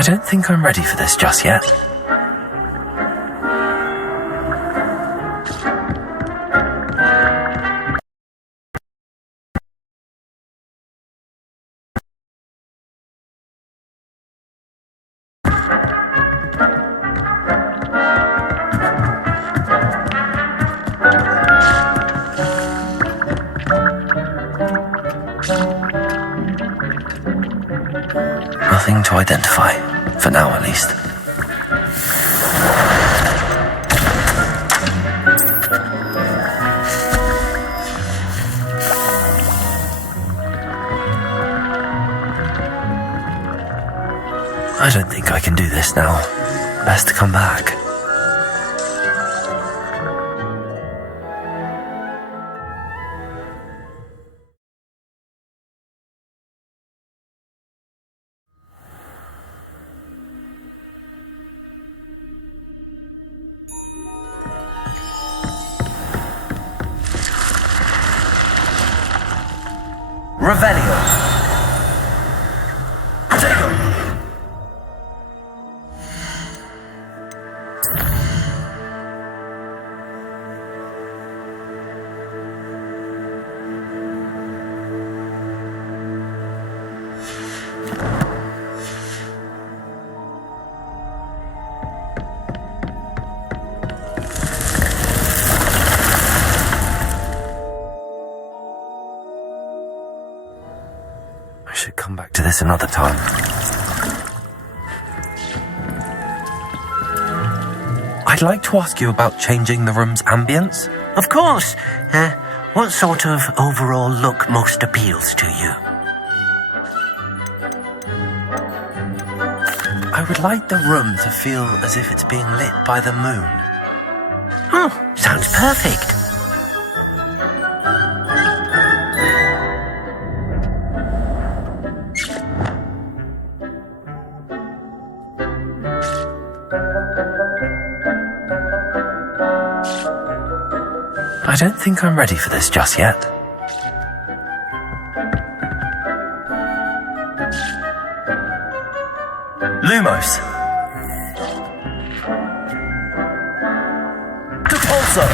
I don't think I'm ready for this just yet. Nothing to identify, for now at least. I don't think I can do this now. Best to come back. Revelio. I should come back to this another time. I'd like to ask you about changing the room's ambience. Of course. What sort of overall look most appeals to you? I would like the room to feel as if it's being lit by the moon. Oh, sounds perfect. I don't think I'm ready for this just yet. Lumos. Depulso.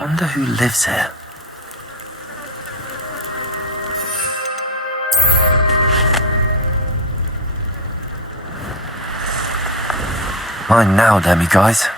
Wonder who lives here. Mine now, demi-guys.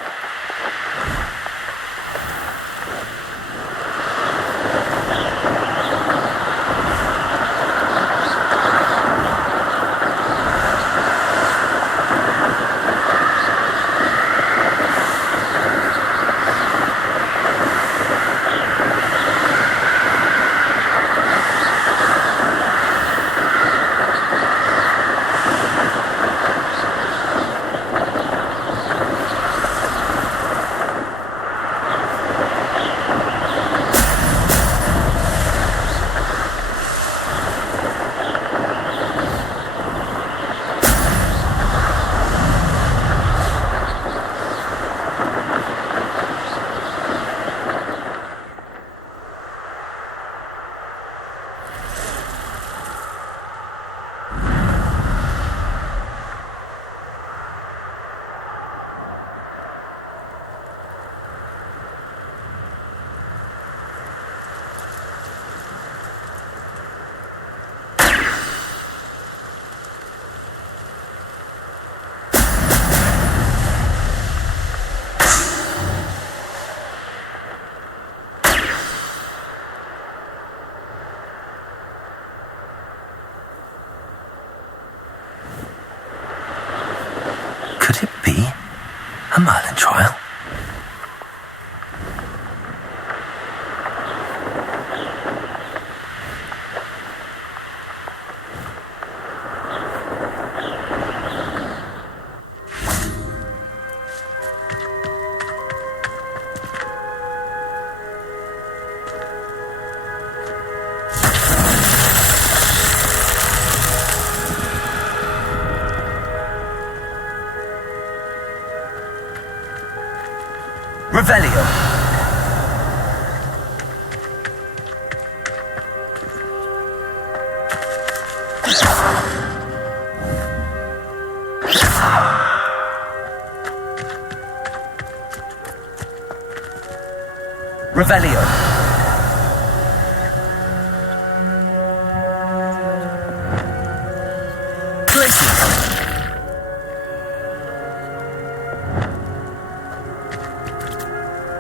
Revelio.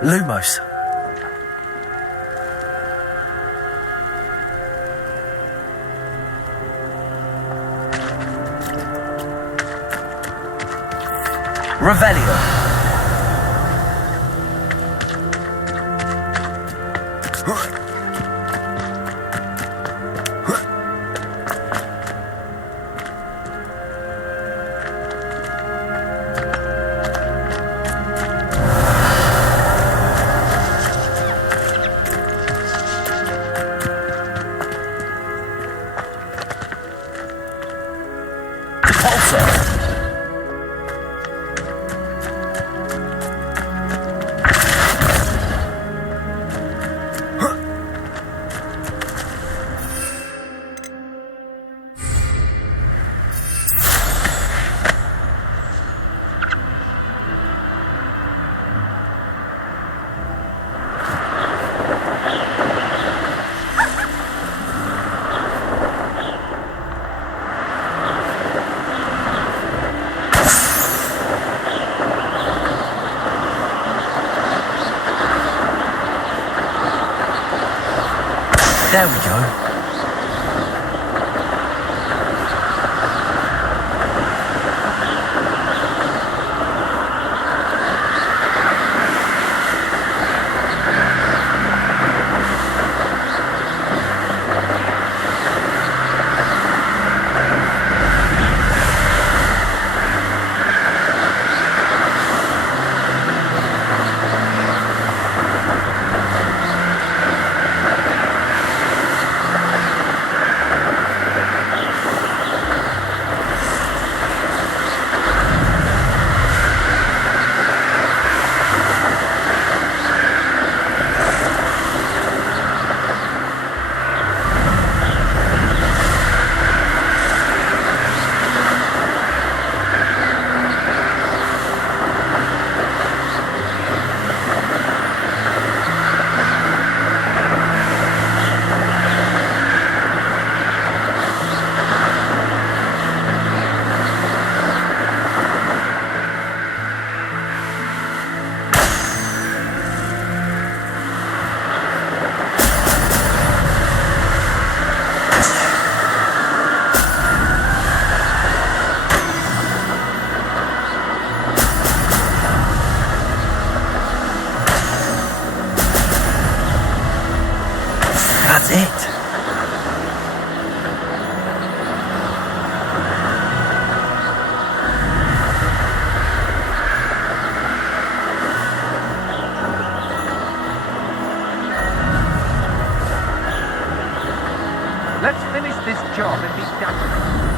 Lumos. Revelio. There we go. That's it. Let's finish this job and be done.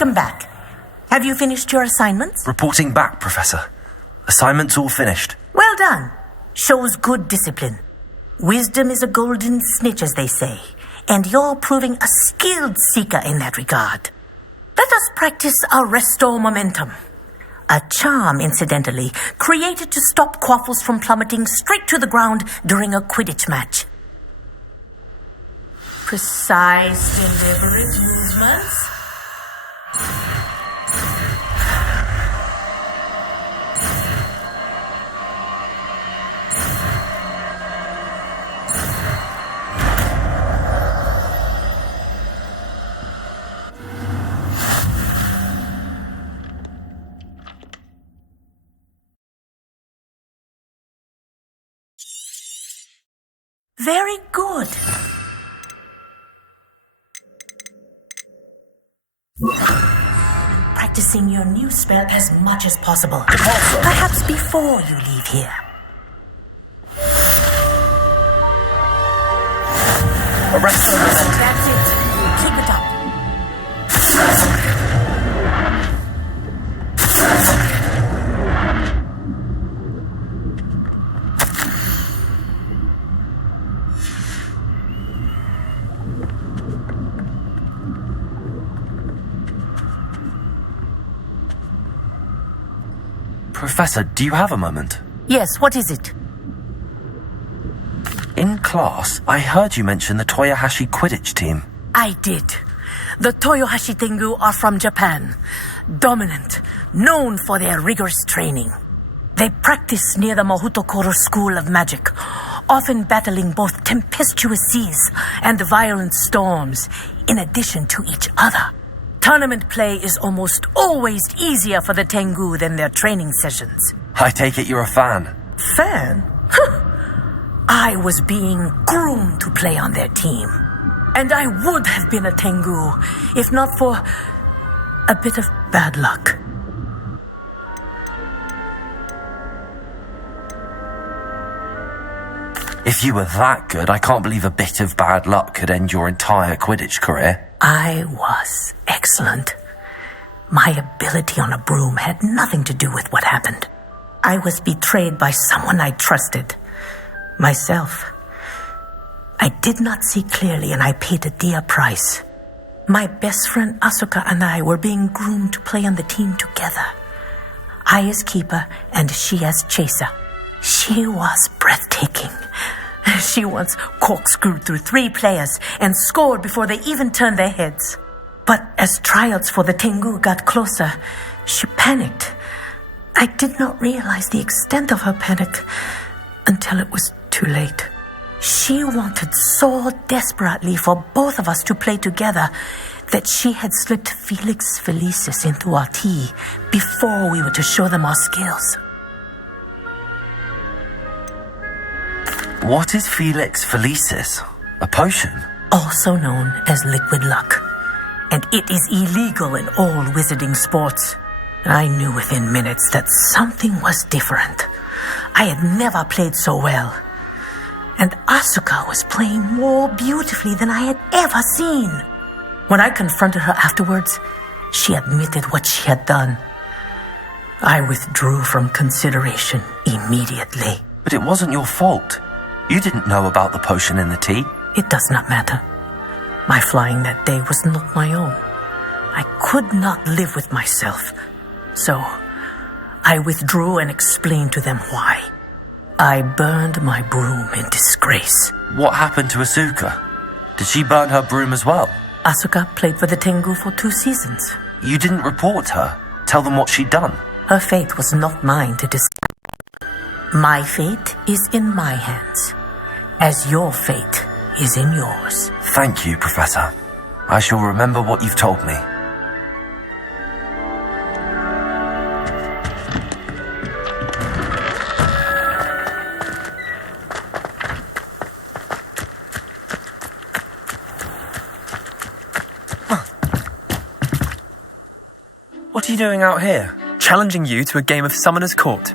Welcome back. Have you finished your assignments? Reporting back, Professor. Assignments all finished. Well done. Shows good discipline. Wisdom is a golden snitch, as they say, and you're proving a skilled seeker in that regard. Let us practice our restore momentum. A charm, incidentally, created to stop quaffles from plummeting straight to the ground during a Quidditch match. Precise, deliberate movements. Very good. Practicing your new spell as much as possible. Perhaps before you leave here. Arrest momentum. That's it. Keep it up. Professor, do you have a moment? Yes, what is it? In class, I heard you mention the Toyohashi Quidditch team. I did. The Toyohashi Tengu are from Japan. Dominant, known for their rigorous training. They practice near the Mahutokoro School of Magic, often battling both tempestuous seas and violent storms, in addition to each other. Tournament play is almost always easier for the Tengu than their training sessions. I take it you're a fan. Fan? I was being groomed to play on their team. And I would have been a Tengu, if not for a bit of bad luck. If you were that good, I can't believe a bit of bad luck could end your entire Quidditch career. I was excellent. My ability on a broom had nothing to do with what happened. I was betrayed by someone I trusted. Myself. I did not see clearly, and I paid a dear price. My best friend Asuka and I were being groomed to play on the team together. I as keeper and she as chaser. She was breathtaking. She once corkscrewed through 3 players and scored before they even turned their heads. But as tryouts for the Tengu got closer, she panicked. I did not realize the extent of her panic until it was too late. She wanted so desperately for both of us to play together that she had slipped Felix Felicis into our tea before we were to show them our skills. What is Felix Felicis? A potion? Also known as liquid luck. And it is illegal in all wizarding sports. I knew within minutes that something was different. I had never played so well. And Asuka was playing more beautifully than I had ever seen. When I confronted her afterwards, she admitted what she had done. I withdrew from consideration immediately. But it wasn't your fault. You didn't know about the potion in the tea. It does not matter. My flying that day was not my own. I could not live with myself. So, I withdrew and explained to them why. I burned my broom in disgrace. What happened to Asuka? Did she burn her broom as well? Asuka played for the Tengu for 2 seasons. You didn't report her. Tell them what she'd done. Her fate was not mine to decide. My fate is in my hands, as your fate is in yours. Thank you, Professor. I shall remember what you've told me. What are you doing out here? Challenging you to a game of Summoner's Court.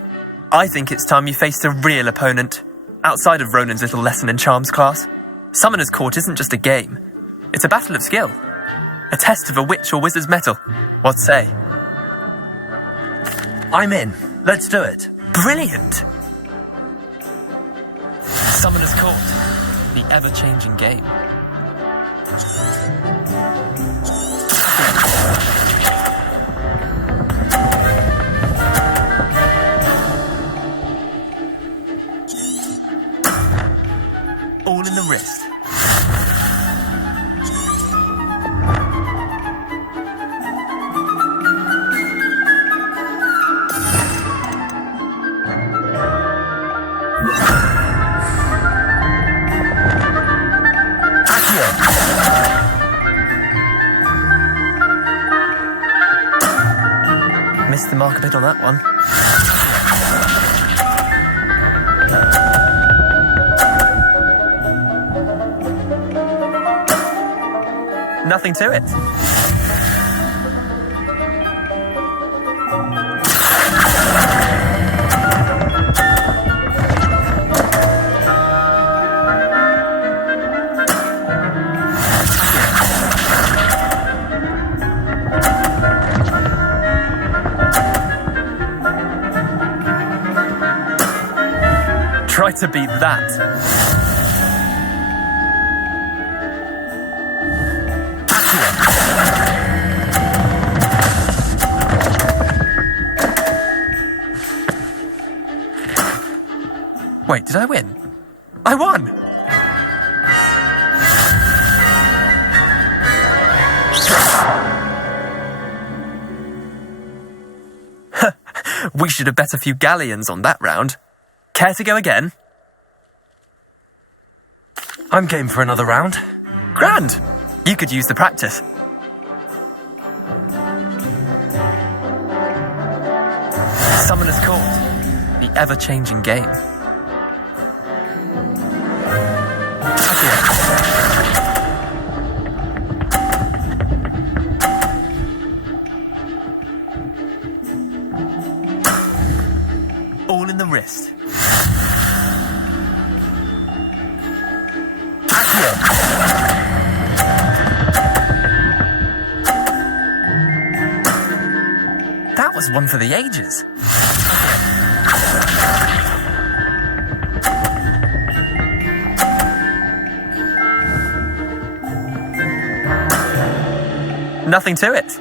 I think it's time you faced a real opponent, outside of Ronan's little lesson in charms class. Summoner's Court isn't just a game. It's a battle of skill. A test of a witch or wizard's metal. What say? I'm in. Let's do it. Brilliant! Summoner's Court. The ever-changing game. All in the wrist. Missed the mark a bit on that one. Nothing to it. Try to beat that. Wait, did I win? I won! We should have bet a few galleons on that round. Care to go again? I'm game for another round. Grand! You could use the practice. Summoner's Court. The ever-changing game. All in the wrist. That was one for the ages. Nothing to it.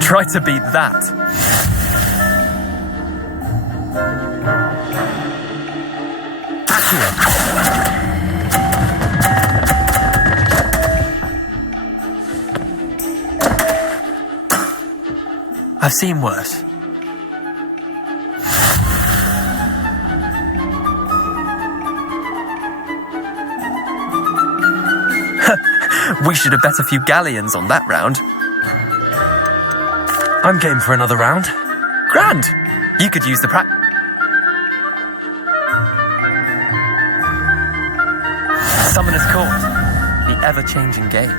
Try to beat that. I've seen worse. We should have bet a few galleons on that round. I'm game for another round. Grand! You could use the Summoner's Court. The ever-changing game.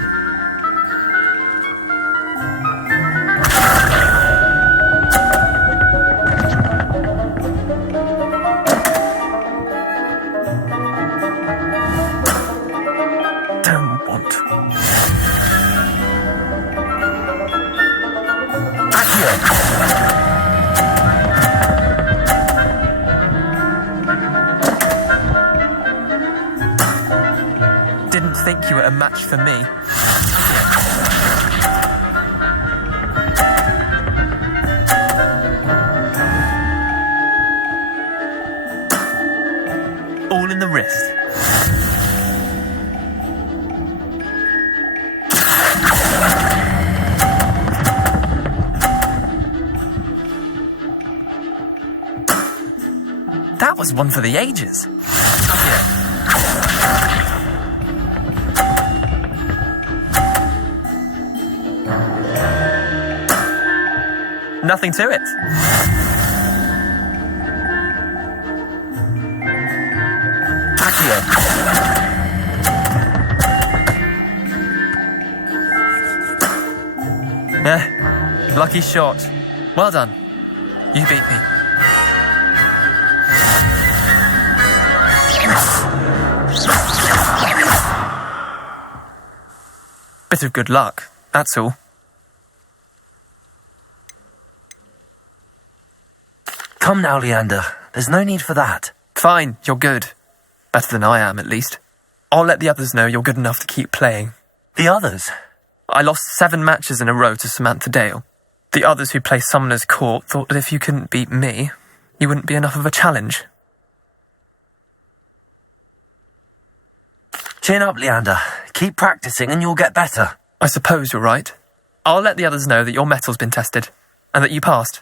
Don't want to. Didn't think you were a match for me. All in the wrist. That was one for the ages. Nothing to it. Lucky shot. Well done. You beat me. Bit of good luck, that's all. Come now, Leander. There's no need for that. Fine, you're good. Better than I am, at least. I'll let the others know you're good enough to keep playing. The others? I lost 7 matches in a row to Samantha Dale. The others who play Summoner's Court thought that if you couldn't beat me, you wouldn't be enough of a challenge. Chin up, Leander. Keep practicing and you'll get better. I suppose you're right. I'll let the others know that your metal's been tested, and that you passed.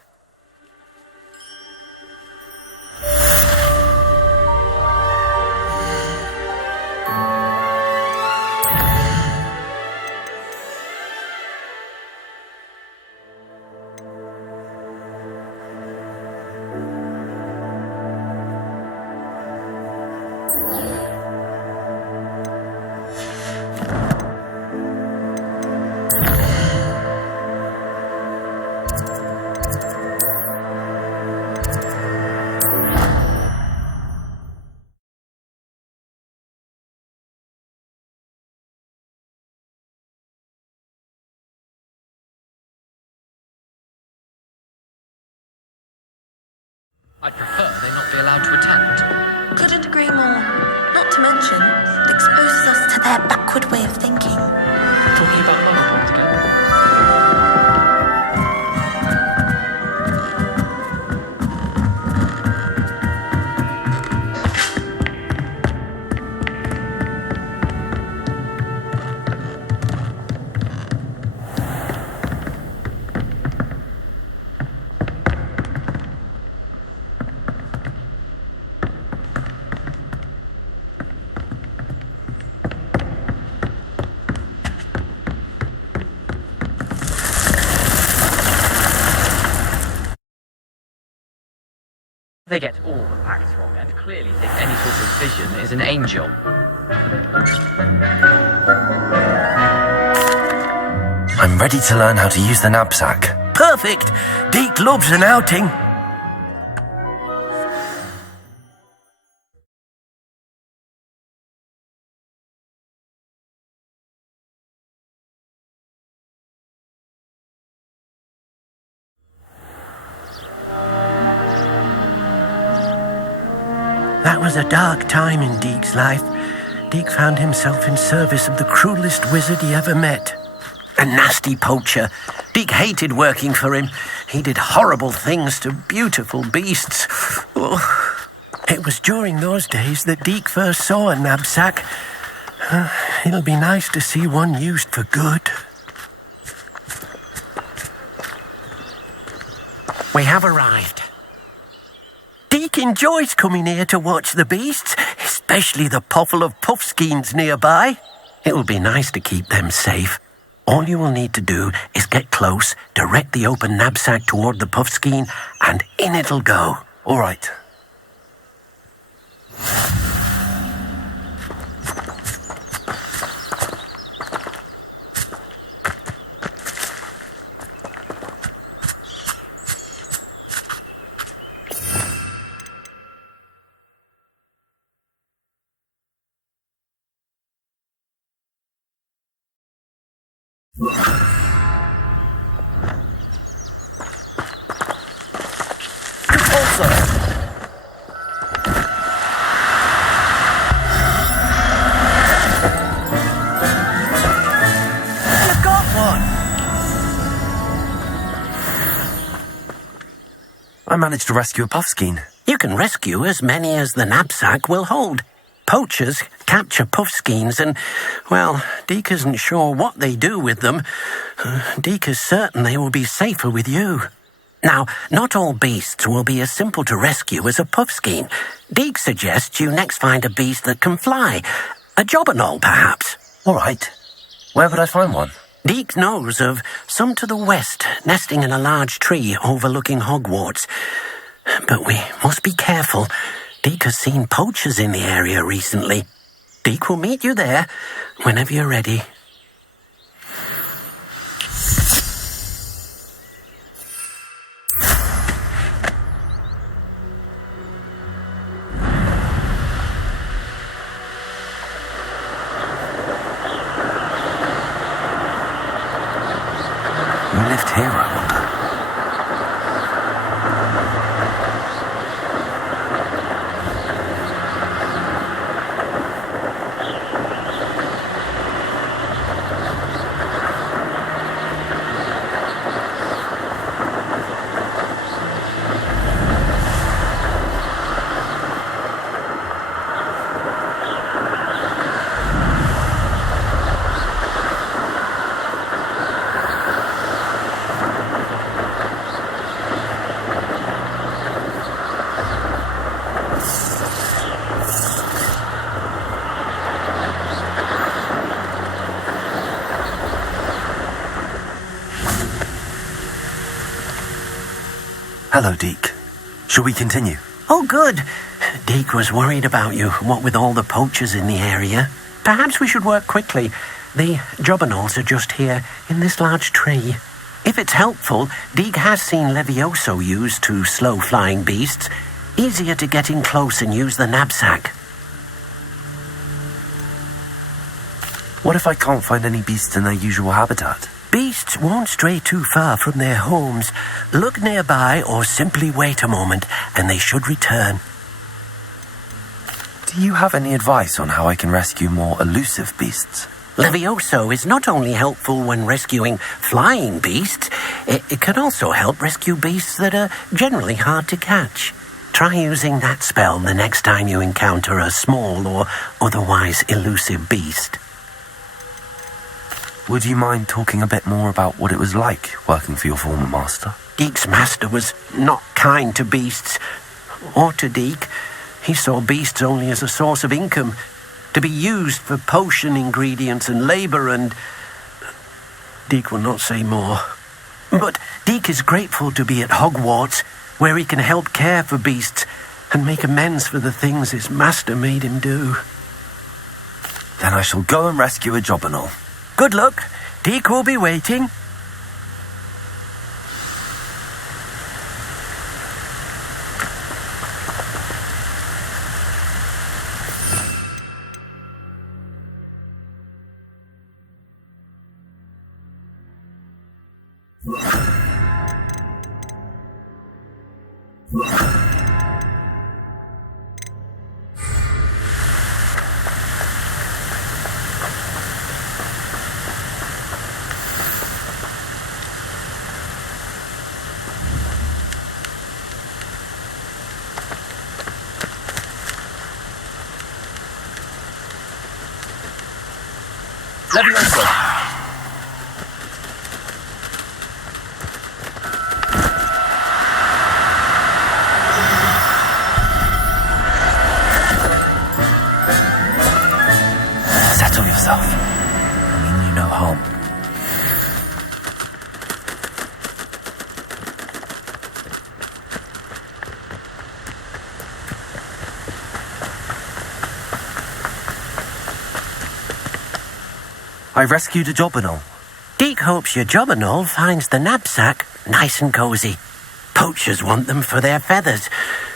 I'd prefer they not be allowed to attend. Couldn't agree more. Not to mention, it exposes us to their backward way of thinking. Talking about monopole together. They get all the facts wrong and clearly think any sort of vision is an angel. I'm ready to learn how to use the knapsack. Perfect. Deke loves an outing. That was a dark time in Deke's life. Deke found himself in service of the cruelest wizard he ever met. A nasty poacher. Deke hated working for him. He did horrible things to beautiful beasts. Oh. It was during those days that Deke first saw a knapsack. It'll be nice to see one used for good. We have arrived. Deke enjoys coming here to watch the beasts, especially the puffle of puffskeins nearby. It will be nice to keep them safe. All you will need to do is get close, direct the open knapsack toward the puffskein, and in it'll go. All right. I managed to rescue a puffskein. You can rescue as many as the knapsack will hold. Poachers capture puffskeins and, well, Deke isn't sure what they do with them. Deke is certain they will be safer with you. Now, not all beasts will be as simple to rescue as a puffskein. Deke suggests you next find a beast that can fly. A jobberknoll, perhaps. All right. Where would I find one? Deke knows of some to the west, nesting in a large tree overlooking Hogwarts. But we must be careful. Deke has seen poachers in the area recently. Deke will meet you there whenever you're ready. Who lived here, I wonder? Hello, Deke. Shall we continue? Oh, good. Deke was worried about you, what with all the poachers in the area. Perhaps we should work quickly. The jobberknolls are just here, in this large tree. If it's helpful, Deke has seen Levioso used to slow flying beasts. Easier to get in close and use the knapsack. What if I can't find any beasts in their usual habitat? Beasts won't stray too far from their homes. Look nearby or simply wait a moment and they should return. Do you have any advice on how I can rescue more elusive beasts? Levioso is not only helpful when rescuing flying beasts, it can also help rescue beasts that are generally hard to catch. Try using that spell the next time you encounter a small or otherwise elusive beast. Would you mind talking a bit more about what it was like working for your former master? Deke's master was not kind to beasts, or to Deke. He saw beasts only as a source of income, to be used for potion ingredients and labour, and Deke will not say more. But Deke is grateful to be at Hogwarts, where he can help care for beasts and make amends for the things his master made him do. Then I shall go and rescue a jobberknoll. Good luck. Deke will be waiting. Levioso! Settle yourself. I mean you no harm. I rescued a jobberknoll. Deke hopes your jobberknoll finds the knapsack nice and cosy. Poachers want them for their feathers,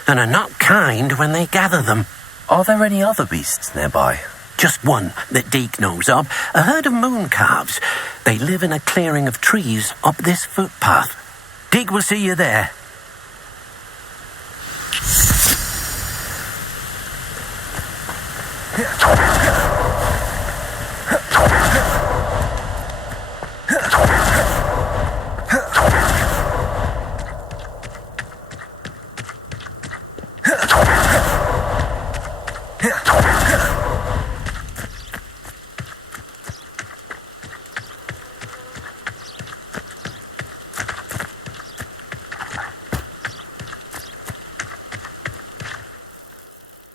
and are not kind when they gather them. Are there any other beasts nearby? Just one that Deke knows of, a herd of moon calves. They live in a clearing of trees up this footpath. Deke will see you there.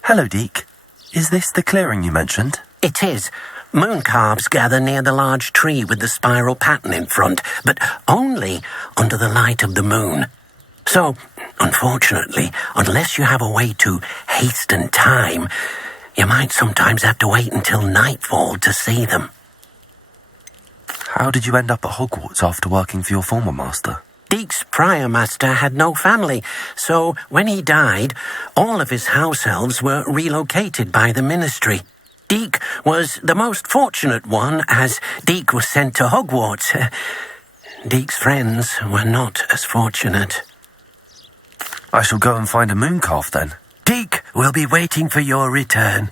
Hello, Deke. Is this the clearing you mentioned? It is. Moon calves gather near the large tree with the spiral pattern in front, but only under the light of the moon. So, Unfortunately, unless you have a way to hasten time, you might sometimes have to wait until nightfall to see them. How did you end up at Hogwarts after working for your former master? Deek's prior master had no family, so when he died, all of his house elves were relocated by the ministry. Deek was the most fortunate one, as Deek was sent to Hogwarts. Deek's friends were not as fortunate. I shall go and find a mooncalf then. Deek will be waiting for your return.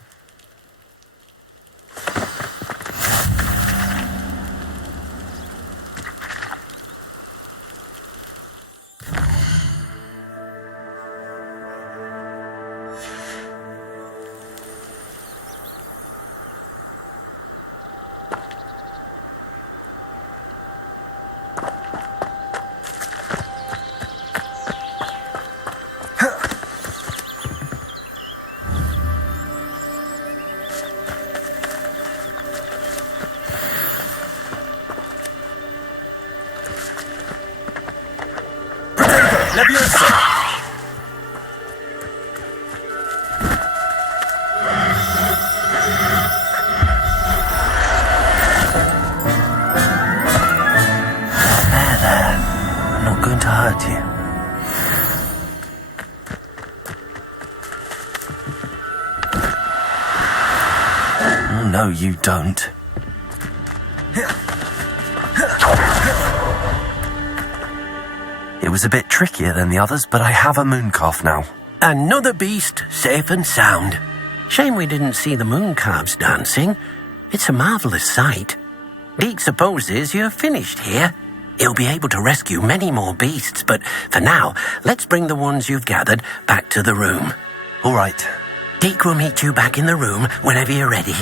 No, you don't. It was a bit trickier than the others, but I have a mooncalf now. Another beast, safe and sound. Shame we didn't see the mooncalves dancing. It's a marvellous sight. Deek supposes you're finished here. He'll be able to rescue many more beasts, but for now, let's bring the ones you've gathered back to the room. All right. Deek will meet you back in the room whenever you're ready.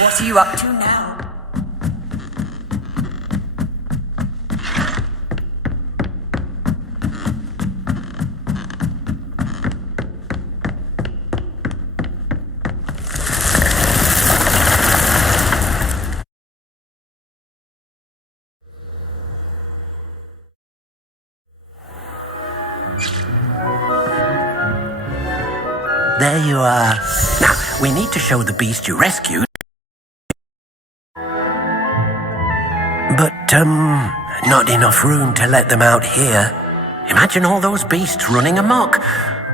What are you up to now? There you are. Now, we need to show the beast you rescued. But, not enough room to let them out here. Imagine all those beasts running amok.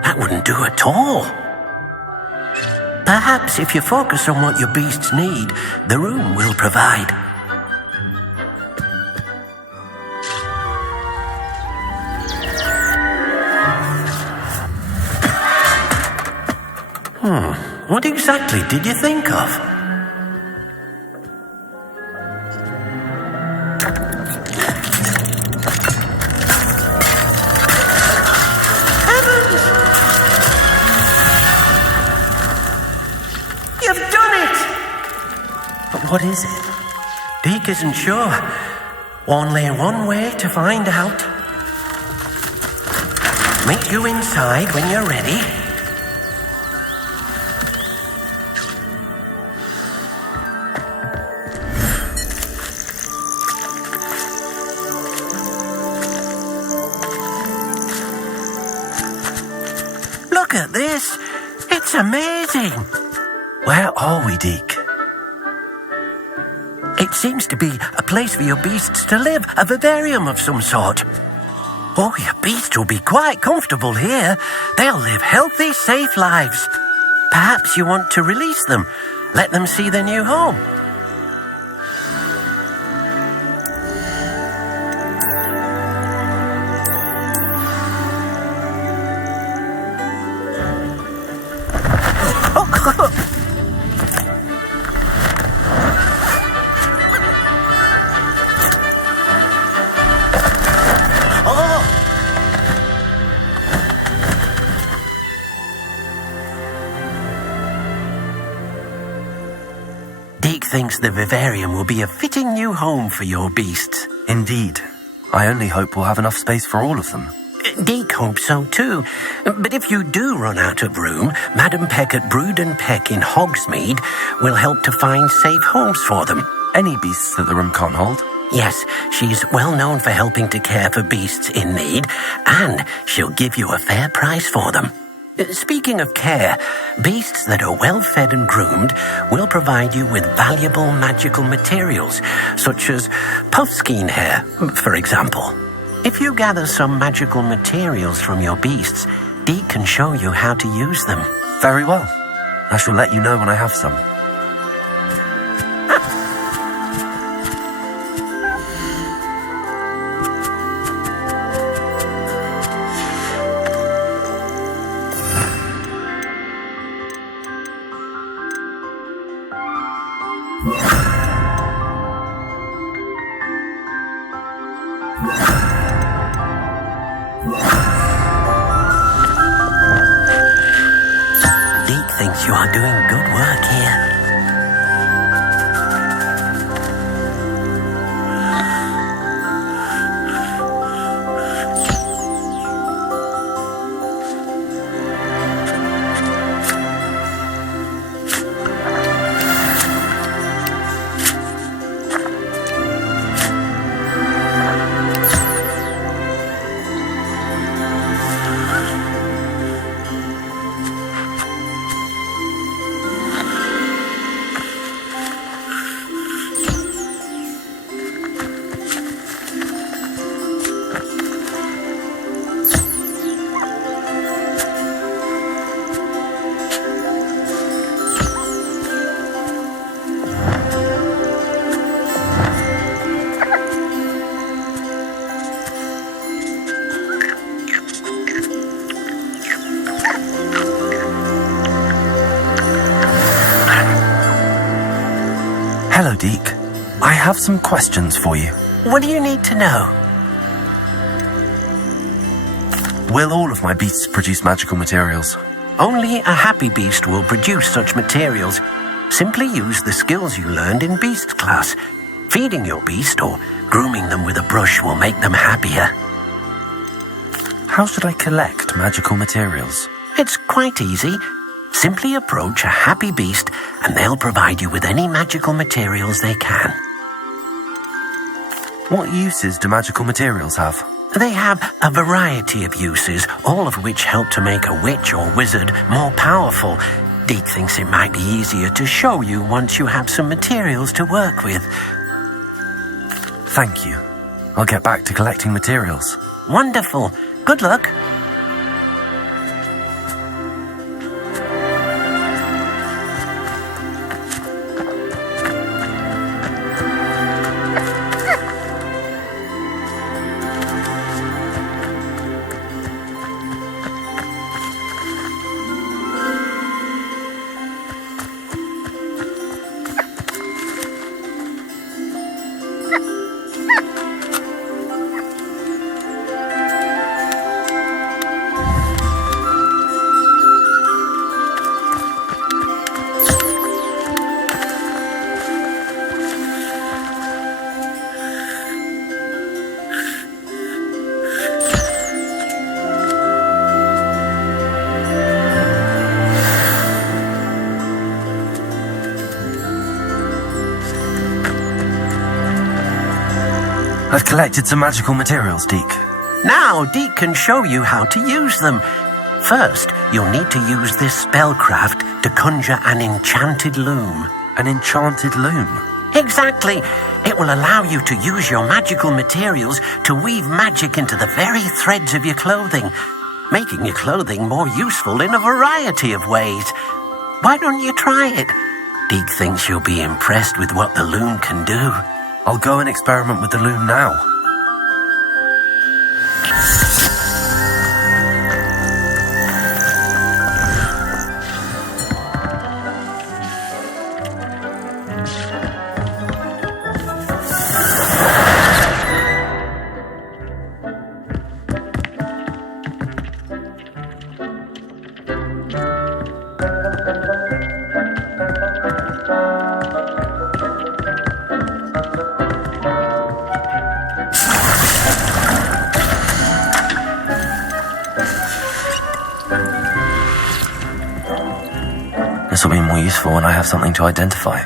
That wouldn't do at all. Perhaps if you focus on what your beasts need, the room will provide. What exactly did you think of? Heavens! You've done it! But what is it? Deke isn't sure. Only one way to find out. Meet you inside when you're ready. Look at this. It's amazing. Where are we, Deke? It seems to be a place for your beasts to live, a vivarium of some sort. Oh, your beasts will be quite comfortable here. They'll live healthy, safe lives. Perhaps you want to release them, let them see their new home. Deke thinks the vivarium will be a fitting new home for your beasts. Indeed. I only hope we'll have enough space for all of them. Deke hopes so too. But if you do run out of room, Madam Peck at Brood and Peck in Hogsmeade will help to find safe homes for them. Any beasts that the room can't hold? Yes, she's well known for helping to care for beasts in need, and she'll give you a fair price for them. Speaking of care, beasts that are well fed and groomed will provide you with valuable magical materials, such as puffskein hair, for example. If you gather some magical materials from your beasts, Deke can show you how to use them. Very well. I shall let you know when I have some. Deke thinks you are doing good work here. Hello, Deke. I have some questions for you. What do you need to know? Will all of my beasts produce magical materials? Only a happy beast will produce such materials. Simply use the skills you learned in beast class. Feeding your beast or grooming them with a brush will make them happier. How should I collect magical materials? It's quite easy. Simply approach a happy beast and they'll provide you with any magical materials they can. What uses do magical materials have? They have a variety of uses, all of which help to make a witch or wizard more powerful. Deke thinks it might be easier to show you once you have some materials to work with. Thank you. I'll get back to collecting materials. Wonderful. Good luck. I've collected some magical materials, Deke. Now, Deke can show you how to use them. First, you'll need to use this spellcraft to conjure an enchanted loom. An enchanted loom? Exactly. It will allow you to use your magical materials to weave magic into the very threads of your clothing, making your clothing more useful in a variety of ways. Why don't you try it? Deke thinks you'll be impressed with what the loom can do. I'll go and experiment with the loom now. This will be more useful when I have something to identify.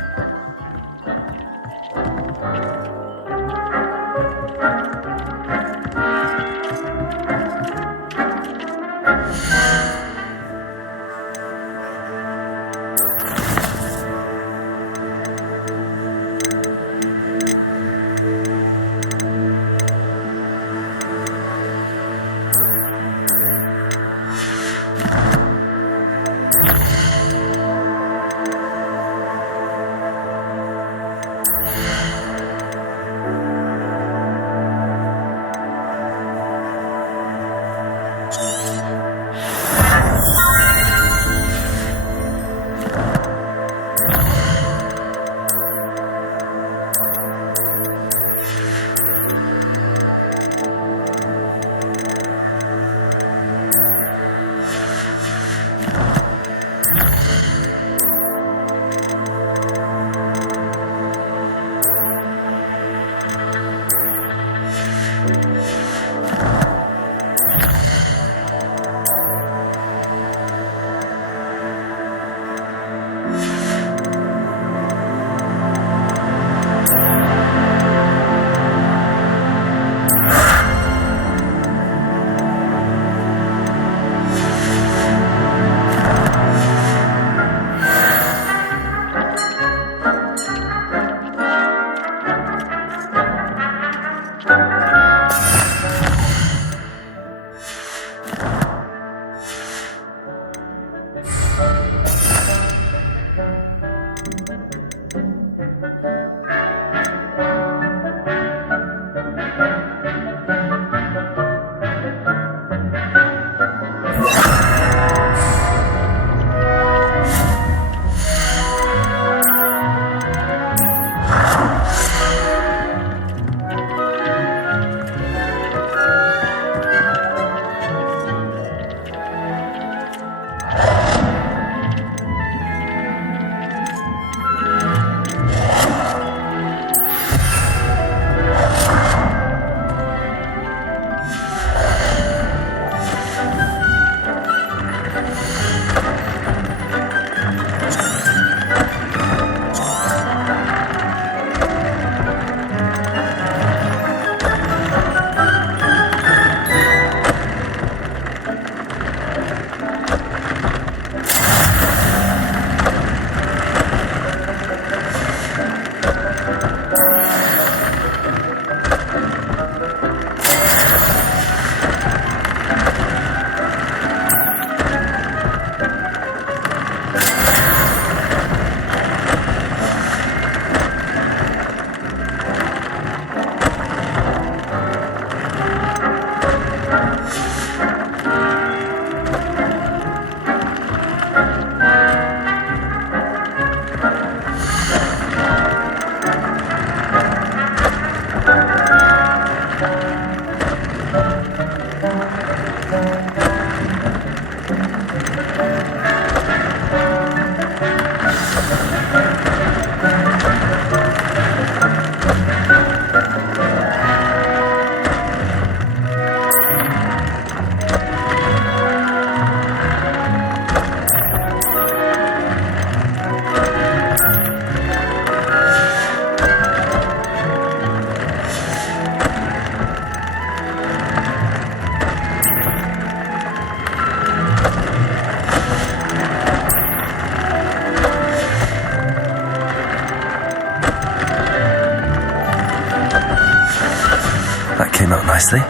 honestly.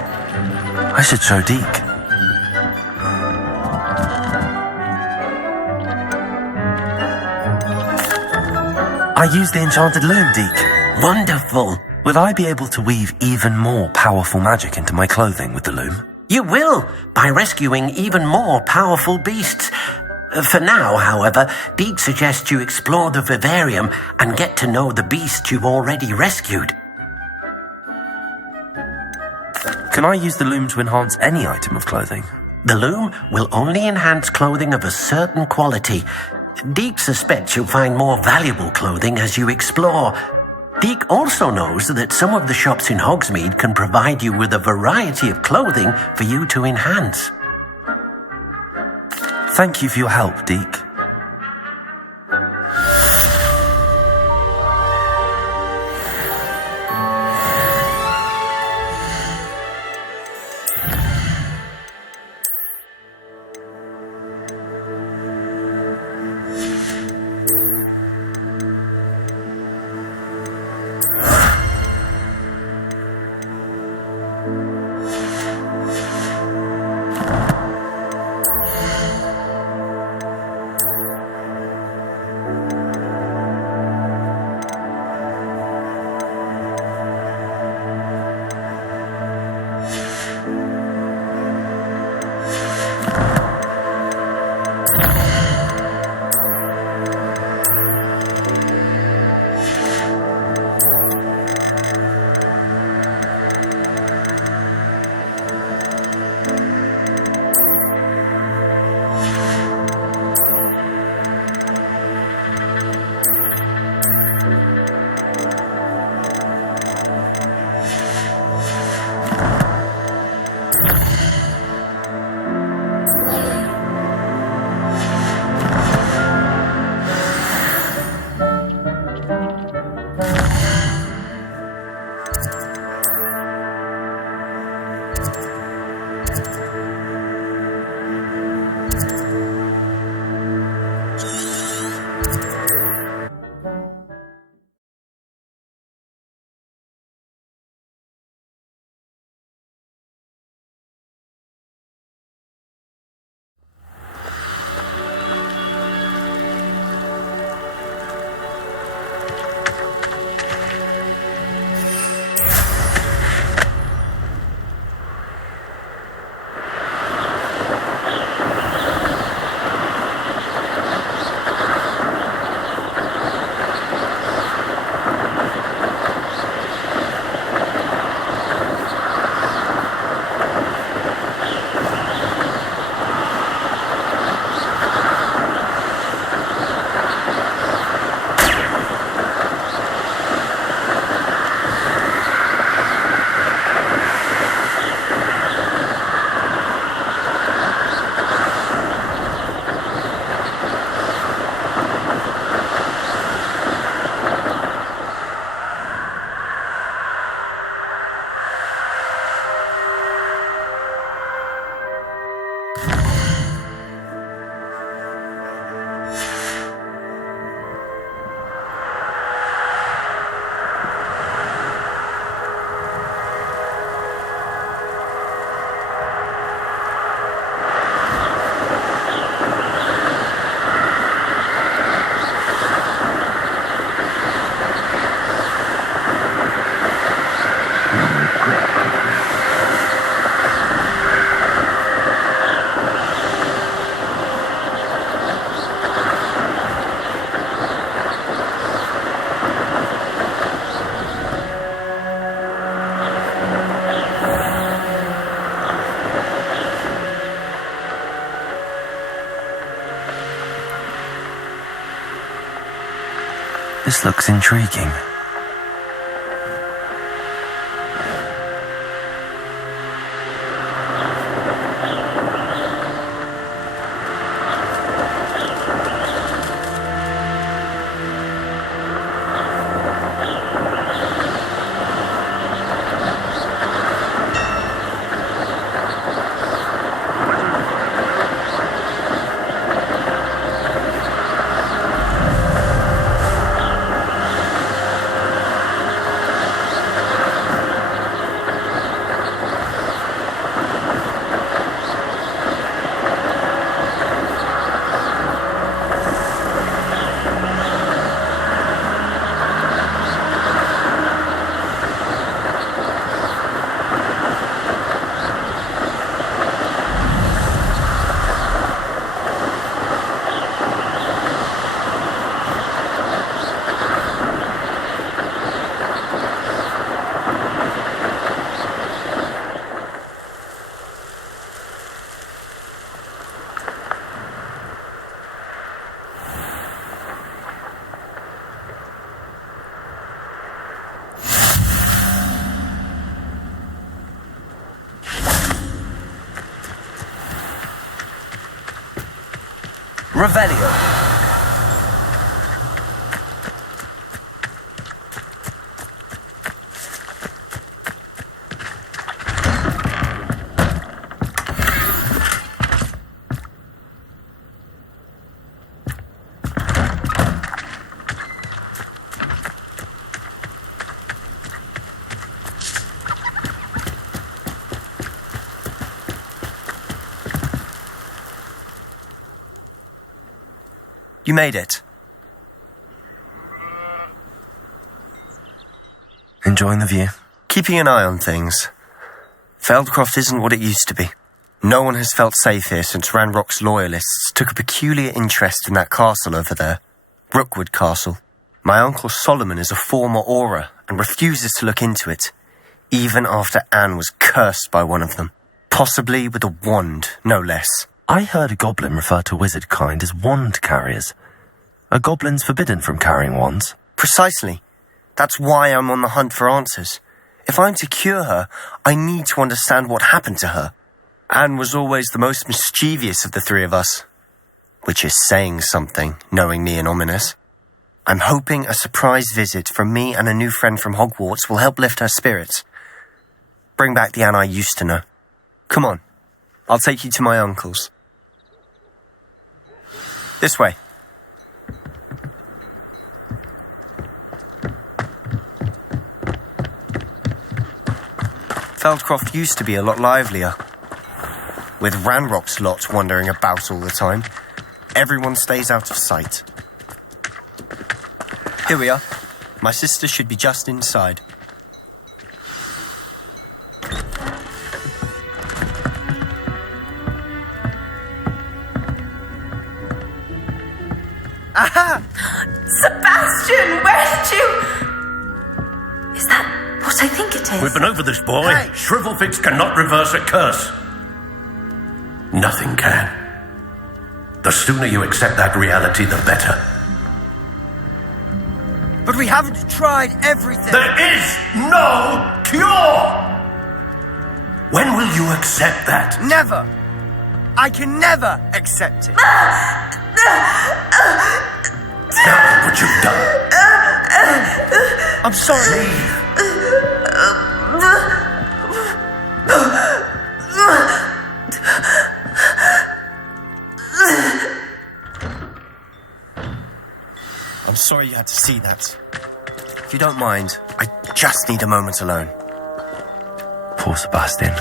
I should show Deke. I use the enchanted loom, Deke. Wonderful. Will I be able to weave even more powerful magic into my clothing with the loom? You will, by rescuing even more powerful beasts. For now, however, Deke suggests you explore the vivarium and get to know the beasts you've already rescued. Can I use the loom to enhance any item of clothing? The loom will only enhance clothing of a certain quality. Deke suspects you'll find more valuable clothing as you explore. Deke also knows that some of the shops in Hogsmeade can provide you with a variety of clothing for you to enhance. Thank you for your help, Deke. This looks intriguing. Revelio. You made it. Enjoying the view? Keeping an eye on things. Feldcroft isn't what it used to be. No one has felt safe here since Ranrock's loyalists took a peculiar interest in that castle over there. Rookwood Castle. My uncle Solomon is a former Auror and refuses to look into it, even after Anne was cursed by one of them. Possibly with a wand, no less. I heard a goblin refer to wizard kind as wand carriers. Are goblins forbidden from carrying wands? Precisely. That's why I'm on the hunt for answers. If I'm to cure her, I need to understand what happened to her. Anne was always the most mischievous of the three of us. Which is saying something, knowing me and ominous. I'm hoping a surprise visit from me and a new friend from Hogwarts will help lift her spirits. Bring back the Anne I used to know. Come on, I'll take you to my uncle's. This way. Feldcroft used to be a lot livelier. With Ranrock's lot wandering about all the time, everyone stays out of sight. Here we are. My sister should be just inside. Aha! Sebastian, where did you... Is that what I think it is? We've been over this, boy. Hey. Shrivelfix cannot reverse a curse. Nothing can. The sooner you accept that reality, the better. But we haven't tried everything. There is no cure! When will you accept that? Never. I can never accept it. Now look what you've done. I'm sorry. I'm sorry you had to see that. If you don't mind, I just need a moment alone. Poor Sebastian.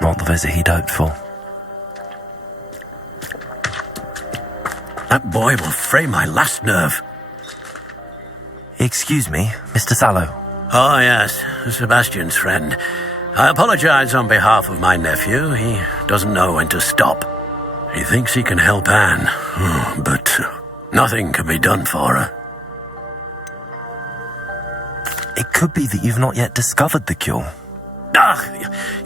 Not the visit he'd hoped for. That boy will fray my last nerve. Excuse me, Mr. Sallow. Oh, yes, Sebastian's friend. I apologize on behalf of my nephew. He doesn't know when to stop. He thinks he can help Anne, but nothing can be done for her. It could be that you've not yet discovered the cure. Ah,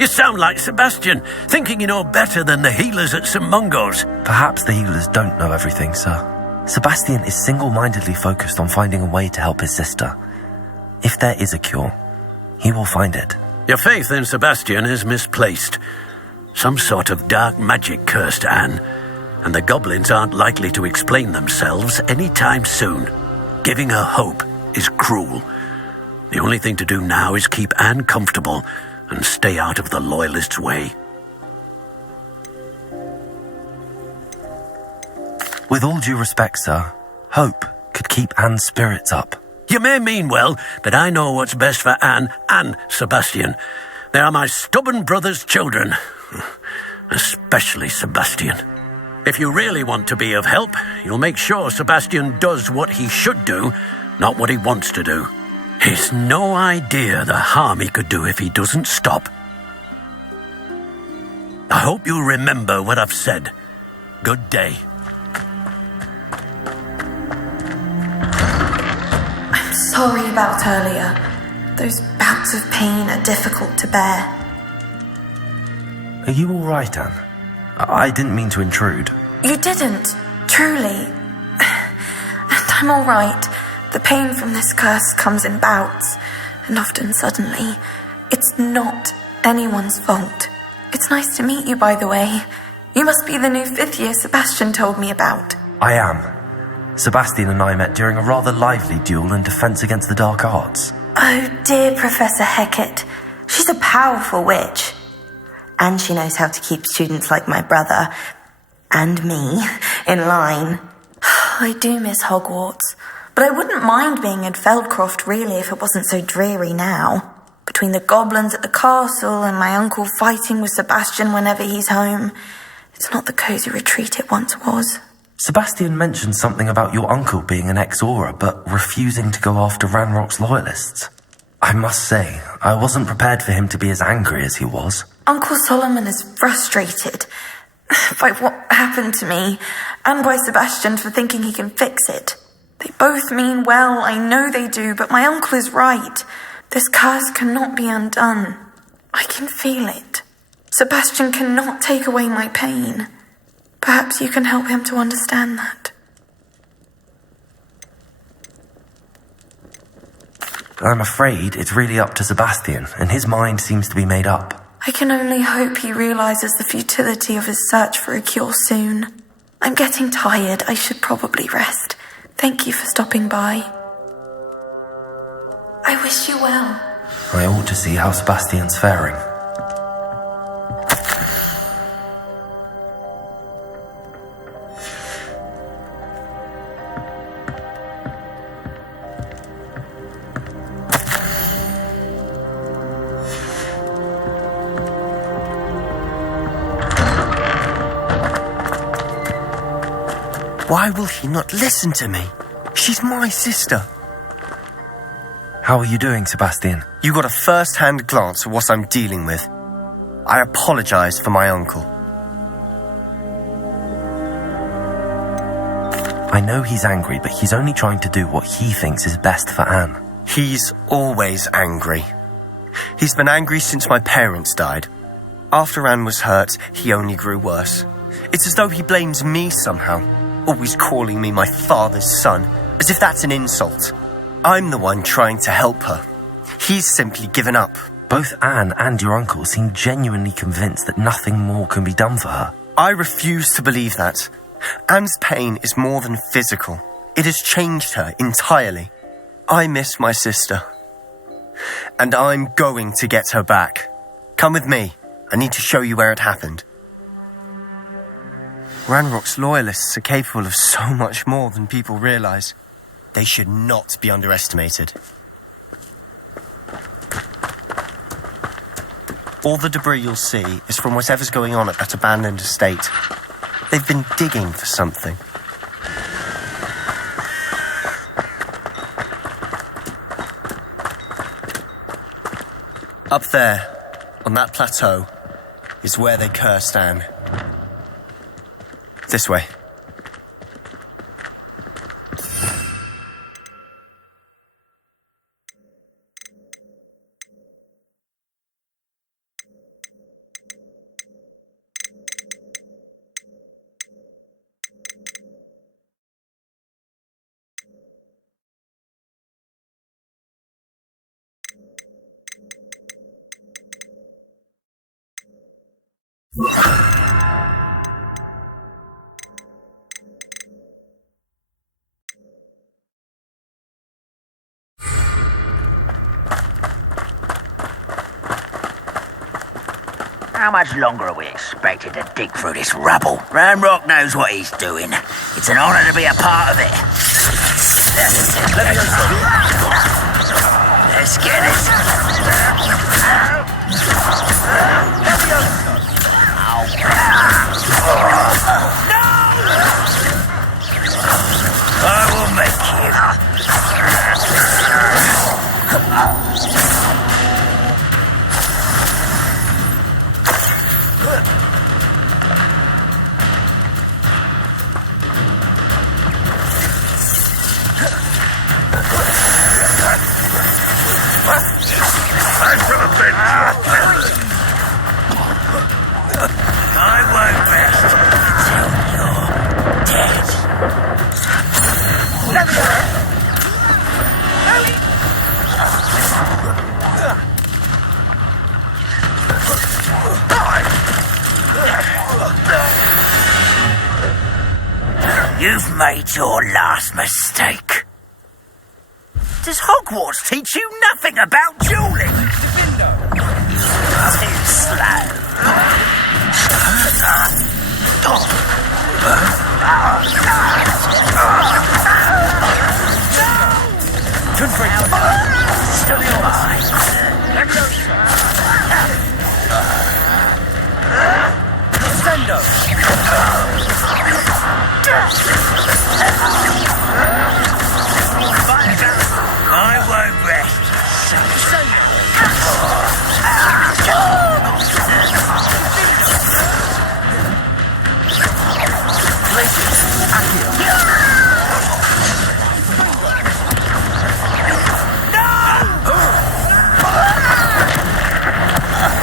you sound like Sebastian, thinking you know better than the healers at St. Mungo's. Perhaps the healers don't know everything, sir. Sebastian is single-mindedly focused on finding a way to help his sister. If there is a cure, he will find it. Your faith in Sebastian is misplaced. Some sort of dark magic cursed Anne, and the goblins aren't likely to explain themselves anytime soon. Giving her hope is cruel. The only thing to do now is keep Anne comfortable and stay out of the Loyalists' way. With all due respect, sir, hope could keep Anne's spirits up. You may mean well, but I know what's best for Anne and Sebastian. They are my stubborn brother's children. Especially Sebastian. If you really want to be of help, you'll make sure Sebastian does what he should do, not what he wants to do. He's no idea the harm he could do if he doesn't stop. I hope you'll remember what I've said. Good day. I'm sorry about earlier. Those bouts of pain are difficult to bear. Are you all right, Anne? I didn't mean to intrude. You didn't, truly. And I'm all right. The pain from this curse comes in bouts, and often suddenly. It's not anyone's fault. It's nice to meet you, by the way. You must be the new 5th year Sebastian told me about. I am. Sebastian and I met during a rather lively duel in Defense Against the Dark Arts. Oh dear, Professor Hecat. She's a powerful witch. And she knows how to keep students like my brother, and me, in line. I do miss Hogwarts, but I wouldn't mind being in Feldcroft really if it wasn't so dreary now. Between the goblins at the castle and my uncle fighting with Sebastian whenever he's home, it's not the cosy retreat it once was. Sebastian mentioned something about your uncle being an ex-Aura, but refusing to go after Ranrock's loyalists. I must say, I wasn't prepared for him to be as angry as he was. Uncle Solomon is frustrated by what happened to me, and by Sebastian for thinking he can fix it. They both mean well, I know they do, but my uncle is right. This curse cannot be undone. I can feel it. Sebastian cannot take away my pain. Perhaps you can help him to understand that. I'm afraid it's really up to Sebastian, and his mind seems to be made up. I can only hope he realizes the futility of his search for a cure soon. I'm getting tired. I should probably rest. Thank you for stopping by. I wish you well. I ought to see how Sebastian's faring. Why will he not listen to me? She's my sister. How are you doing, Sebastian? You got a first-hand glance at what I'm dealing with. I apologize for my uncle. I know he's angry, but he's only trying to do what he thinks is best for Anne. He's always angry. He's been angry since my parents died. After Anne was hurt, he only grew worse. It's as though he blames me somehow, always calling me my father's son, as if that's an insult. I'm the one trying to help her. He's simply given up. Both Anne and your uncle seem genuinely convinced that nothing more can be done for her. I refuse to believe that. Anne's pain is more than physical. It has changed her entirely. I miss my sister. And I'm going to get her back. Come with me. I need to show you where it happened. Ranrock's loyalists are capable of so much more than people realize. They should not be underestimated. All the debris you'll see is from whatever's going on at that abandoned estate. They've been digging for something. Up there, on that plateau, is where they cursed Anne. This way. How much longer are we expected to dig through this rubble? Ranrock knows what he's doing. It's an honor to be a part of it. Let's get it. No! I will make You've made your last mistake. Does Hogwarts teach you nothing about dueling? Too slow. Still yours.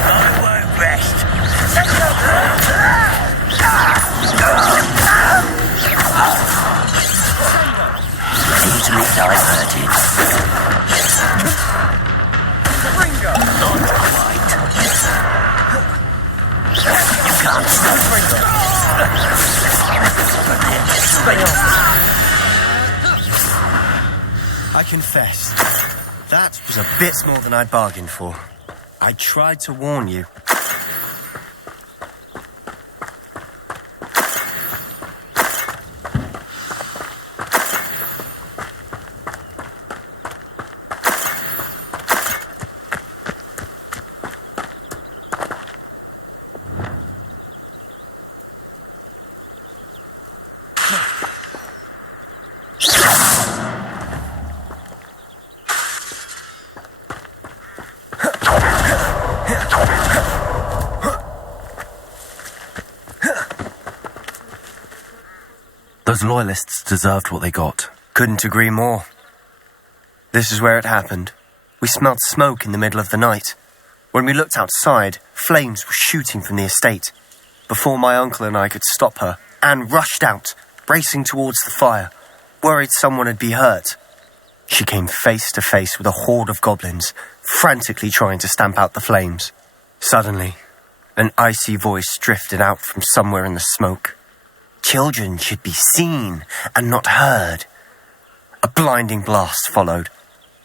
I won't rest. Easily diverted. Not quite. You can't stop I confess, that was a bit more than I'd bargained for. I tried to warn you. Those loyalists deserved what they got. Couldn't agree more. This is where it happened. We smelled smoke in the middle of the night. When we looked outside, flames were shooting from the estate. Before my uncle and I could stop her, Anne rushed out, racing towards the fire, worried someone had been hurt. She came face to face with a horde of goblins, frantically trying to stamp out the flames. Suddenly, an icy voice drifted out from somewhere in the smoke. Children should be seen and not heard. A blinding blast followed.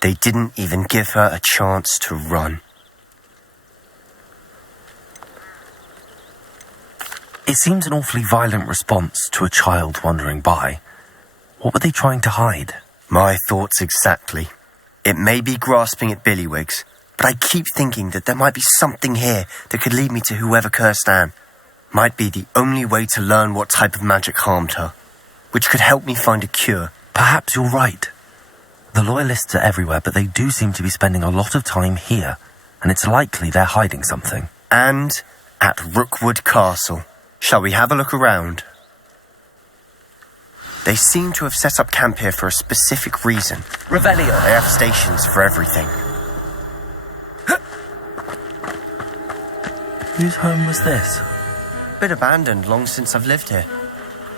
They didn't even give her a chance to run. It seems an awfully violent response to a child wandering by. What were they trying to hide? My thoughts exactly. It may be grasping at Billywigs, but I keep thinking that there might be something here that could lead me to whoever cursed Anne. Might be the only way to learn what type of magic harmed her, which could help me find a cure. Perhaps you're right. The loyalists are everywhere, but they do seem to be spending a lot of time here, and it's likely they're hiding something. And at Rookwood Castle. Shall we have a look around? They seem to have set up camp here for a specific reason. Revelio. They have stations for everything. Whose home was this? Bit abandoned long since I've lived here.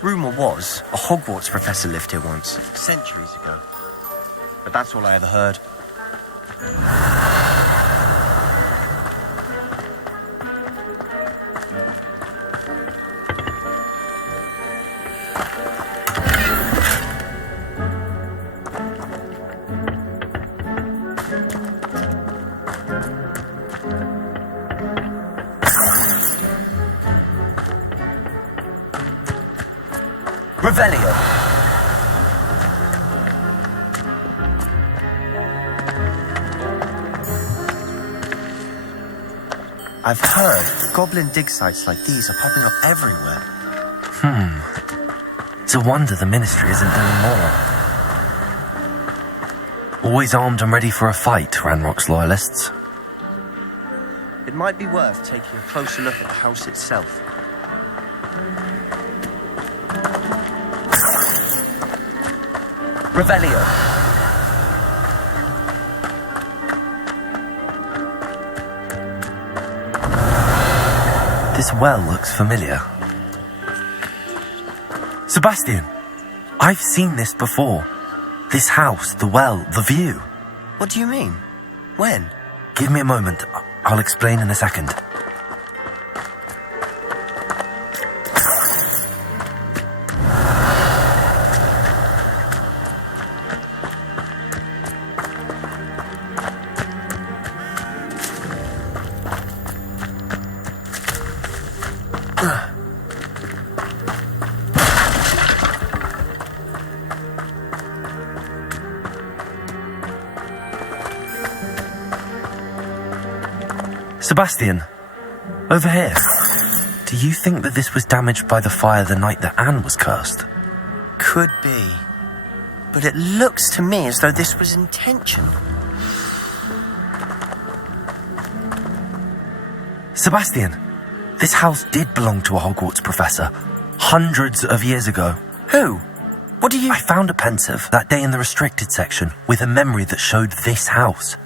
Rumour was a Hogwarts professor lived here once, centuries ago. But that's all I ever heard. Revelio. I've heard goblin dig sites like these are popping up everywhere. It's a wonder the Ministry isn't doing more. Always armed and ready for a fight, Ranrock's loyalists. It might be worth taking a closer look at the house itself. Revelio. This well looks familiar. Sebastian, I've seen this before. This house, the well, the view. What do you mean? When? Give me a moment. I'll explain in a second. Sebastian, over here. Do you think that this was damaged by the fire the night that Anne was cursed? Could be. But it looks to me as though this was intentional. Sebastian, this house did belong to a Hogwarts professor. Hundreds of years ago. Who? What do you... I found a pensive that day in the restricted section with a memory that showed this house.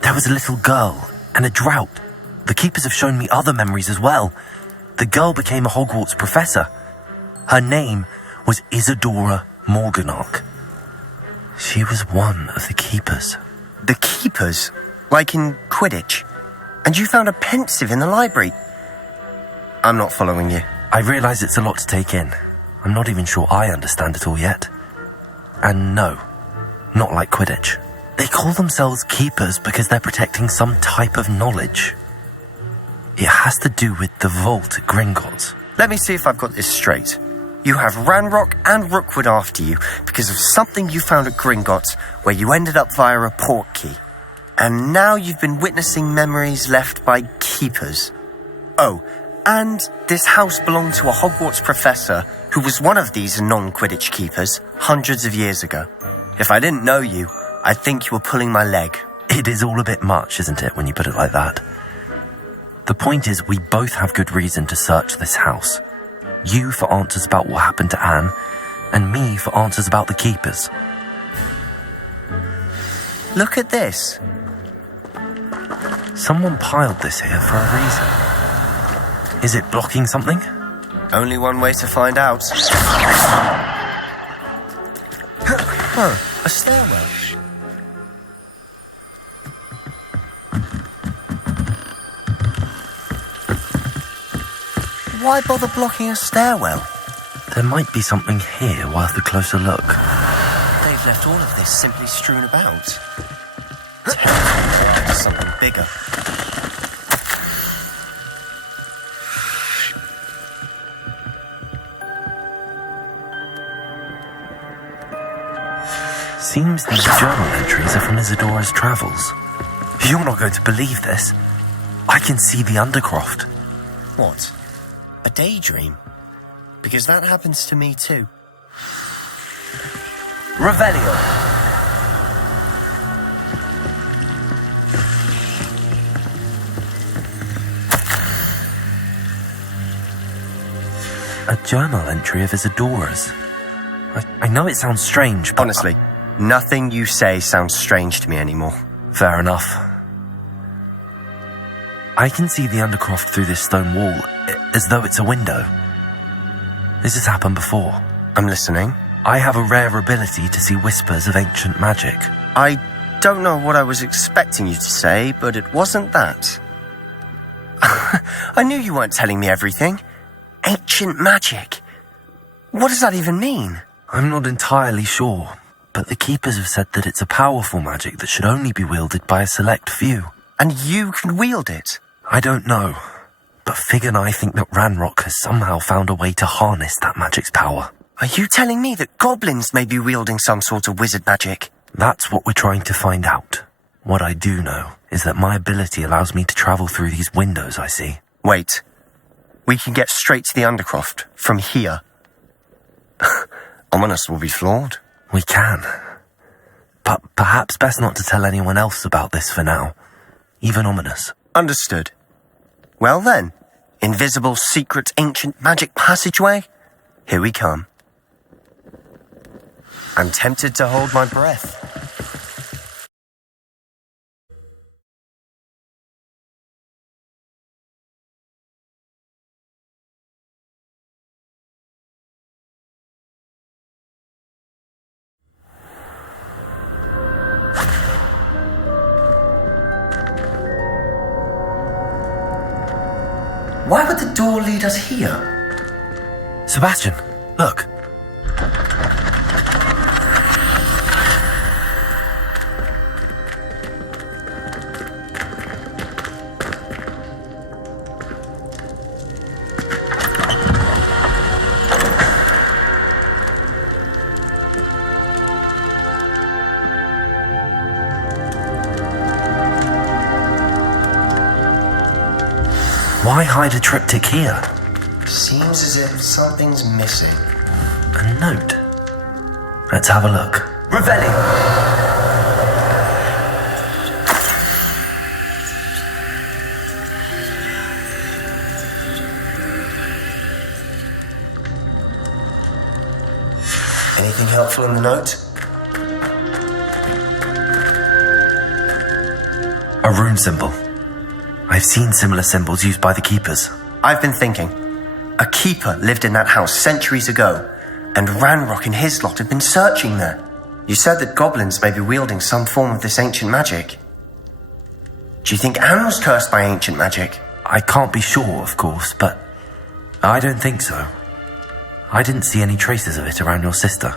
There was a little girl and a drought. The keepers have shown me other memories as well. The girl became a Hogwarts professor. Her name was Isadora Morganach. She was one of the keepers. The keepers? Like in Quidditch? And you found a pensive in the library? I'm not following you. I realise it's a lot to take in. I'm not even sure I understand it all yet. And no, not like Quidditch. They call themselves keepers because they're protecting some type of knowledge. It has to do with the vault at Gringotts. Let me see if I've got this straight. You have Ranrock and Rookwood after you because of something you found at Gringotts where you ended up via a port key. And now you've been witnessing memories left by keepers. Oh, and this house belonged to a Hogwarts professor who was one of these non-Quidditch keepers hundreds of years ago. If I didn't know you, I'd think you were pulling my leg. It is all a bit much, isn't it, when you put it like that? The point is, we both have good reason to search this house. You for answers about what happened to Anne, and me for answers about the keepers. Look at this. Someone piled this here for a reason. Is it blocking something? Only one way to find out. A stairwell. Why bother blocking a stairwell? There might be something here worth a closer look. They've left all of this simply strewn about. Something bigger. Seems these journal entries are from Isadora's travels. You're not going to believe this. I can see the Undercroft. What? A daydream? Because that happens to me too. Revelio. A journal entry of Isadora's. I know it sounds strange, but... Honestly, nothing you say sounds strange to me anymore. Fair enough. I can see the Undercroft through this stone wall, as though it's a window. This has happened before. I'm listening. I have a rare ability to see whispers of ancient magic. I don't know what I was expecting you to say, but it wasn't that. I knew you weren't telling me everything. Ancient magic. What does that even mean? I'm not entirely sure, but the Keepers have said that it's a powerful magic that should only be wielded by a select few. And you can wield it? I don't know, but Fig and I think that Ranrock has somehow found a way to harness that magic's power. Are you telling me that goblins may be wielding some sort of wizard magic? That's what we're trying to find out. What I do know is that my ability allows me to travel through these windows I see. Wait. We can get straight to the Undercroft from here. Ominous will be flawed. We can. But perhaps best not to tell anyone else about this for now. Even Ominous. Understood. Well then, invisible, secret, ancient magic passageway, here we come. I'm tempted to hold my breath. Why would the door lead us here? Sebastian, look. Why hide a triptych here? Seems as if something's missing. A note. Let's have a look. Revelli! Anything helpful in the note? A rune symbol. I've seen similar symbols used by the keepers. I've been thinking. A keeper lived in that house centuries ago, and Ranrock and his lot have been searching there. You said that goblins may be wielding some form of this ancient magic. Do you think Anne was cursed by ancient magic? I can't be sure, of course, but I don't think so. I didn't see any traces of it around your sister.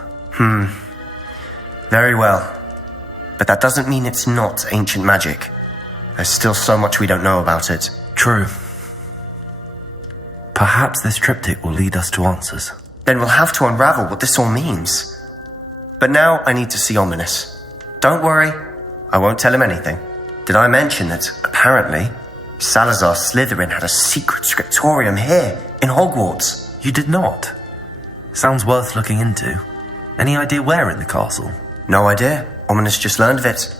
Very well. But that doesn't mean it's not ancient magic. There's still so much we don't know about it. True. Perhaps this triptych will lead us to answers. Then we'll have to unravel what this all means. But now I need to see Ominous. Don't worry, I won't tell him anything. Did I mention that, apparently, Salazar Slytherin had a secret scriptorium here, in Hogwarts? You did not? Sounds worth looking into. Any idea where in the castle? No idea. Ominous just learned of it.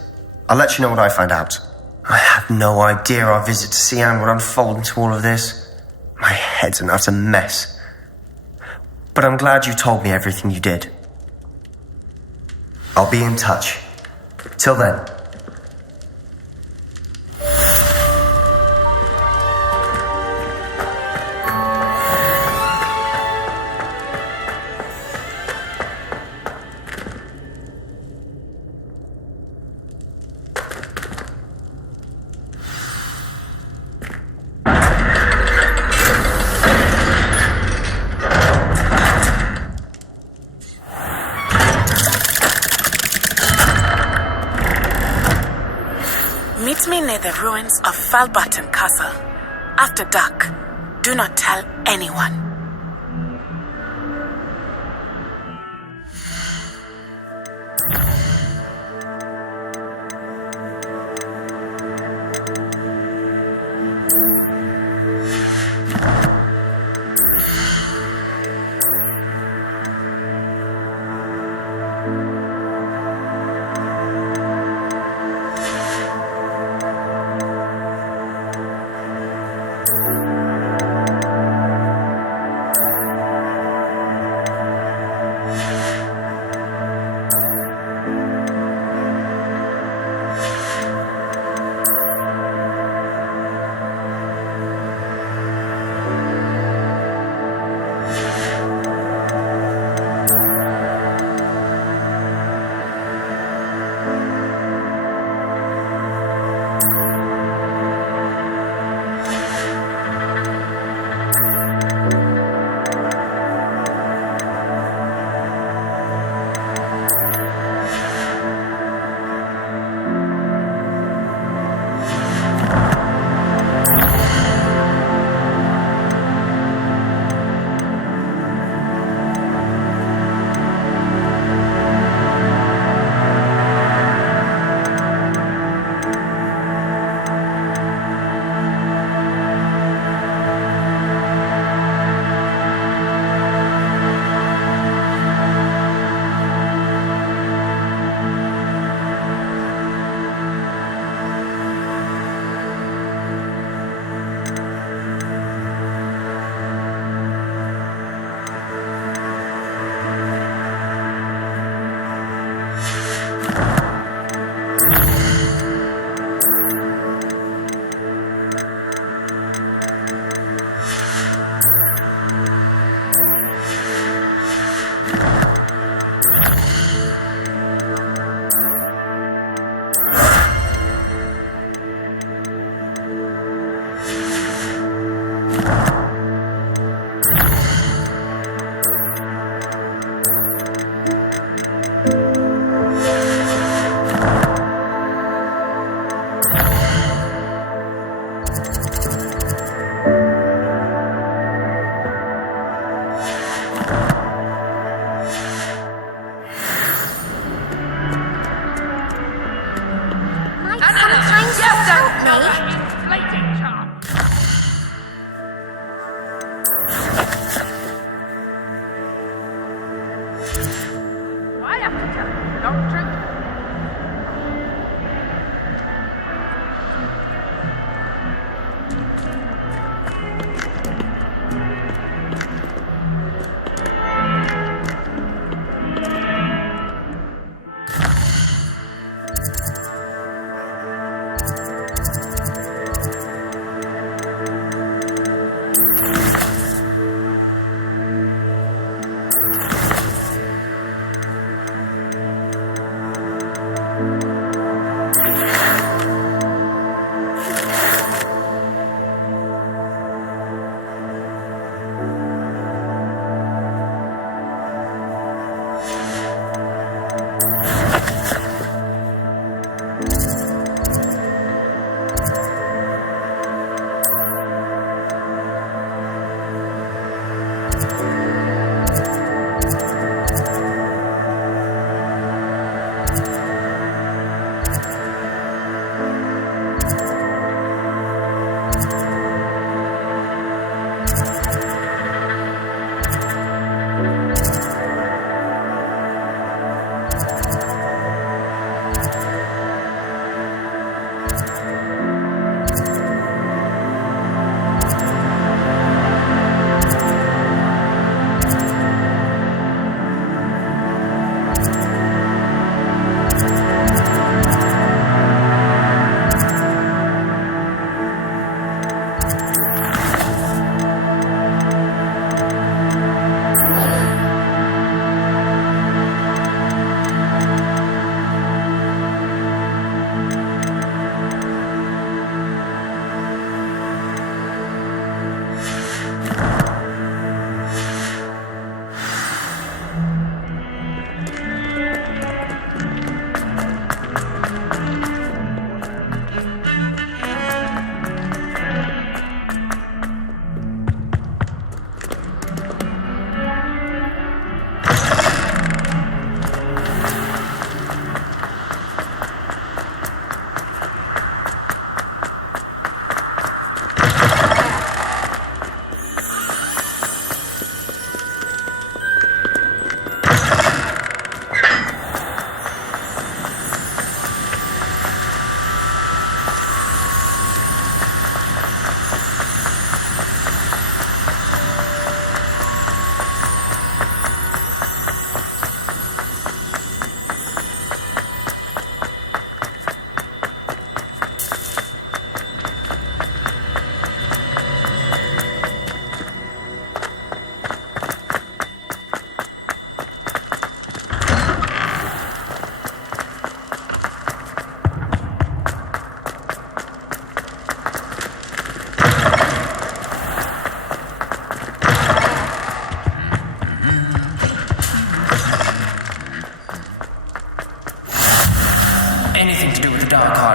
I'll let you know what I find out. I had no idea our visit to Sian would unfold into all of this. My head's an utter mess. But I'm glad you told me everything you did. I'll be in touch. Till then. Meet me near the ruins of Falbarton Castle. After dark, do not tell anyone.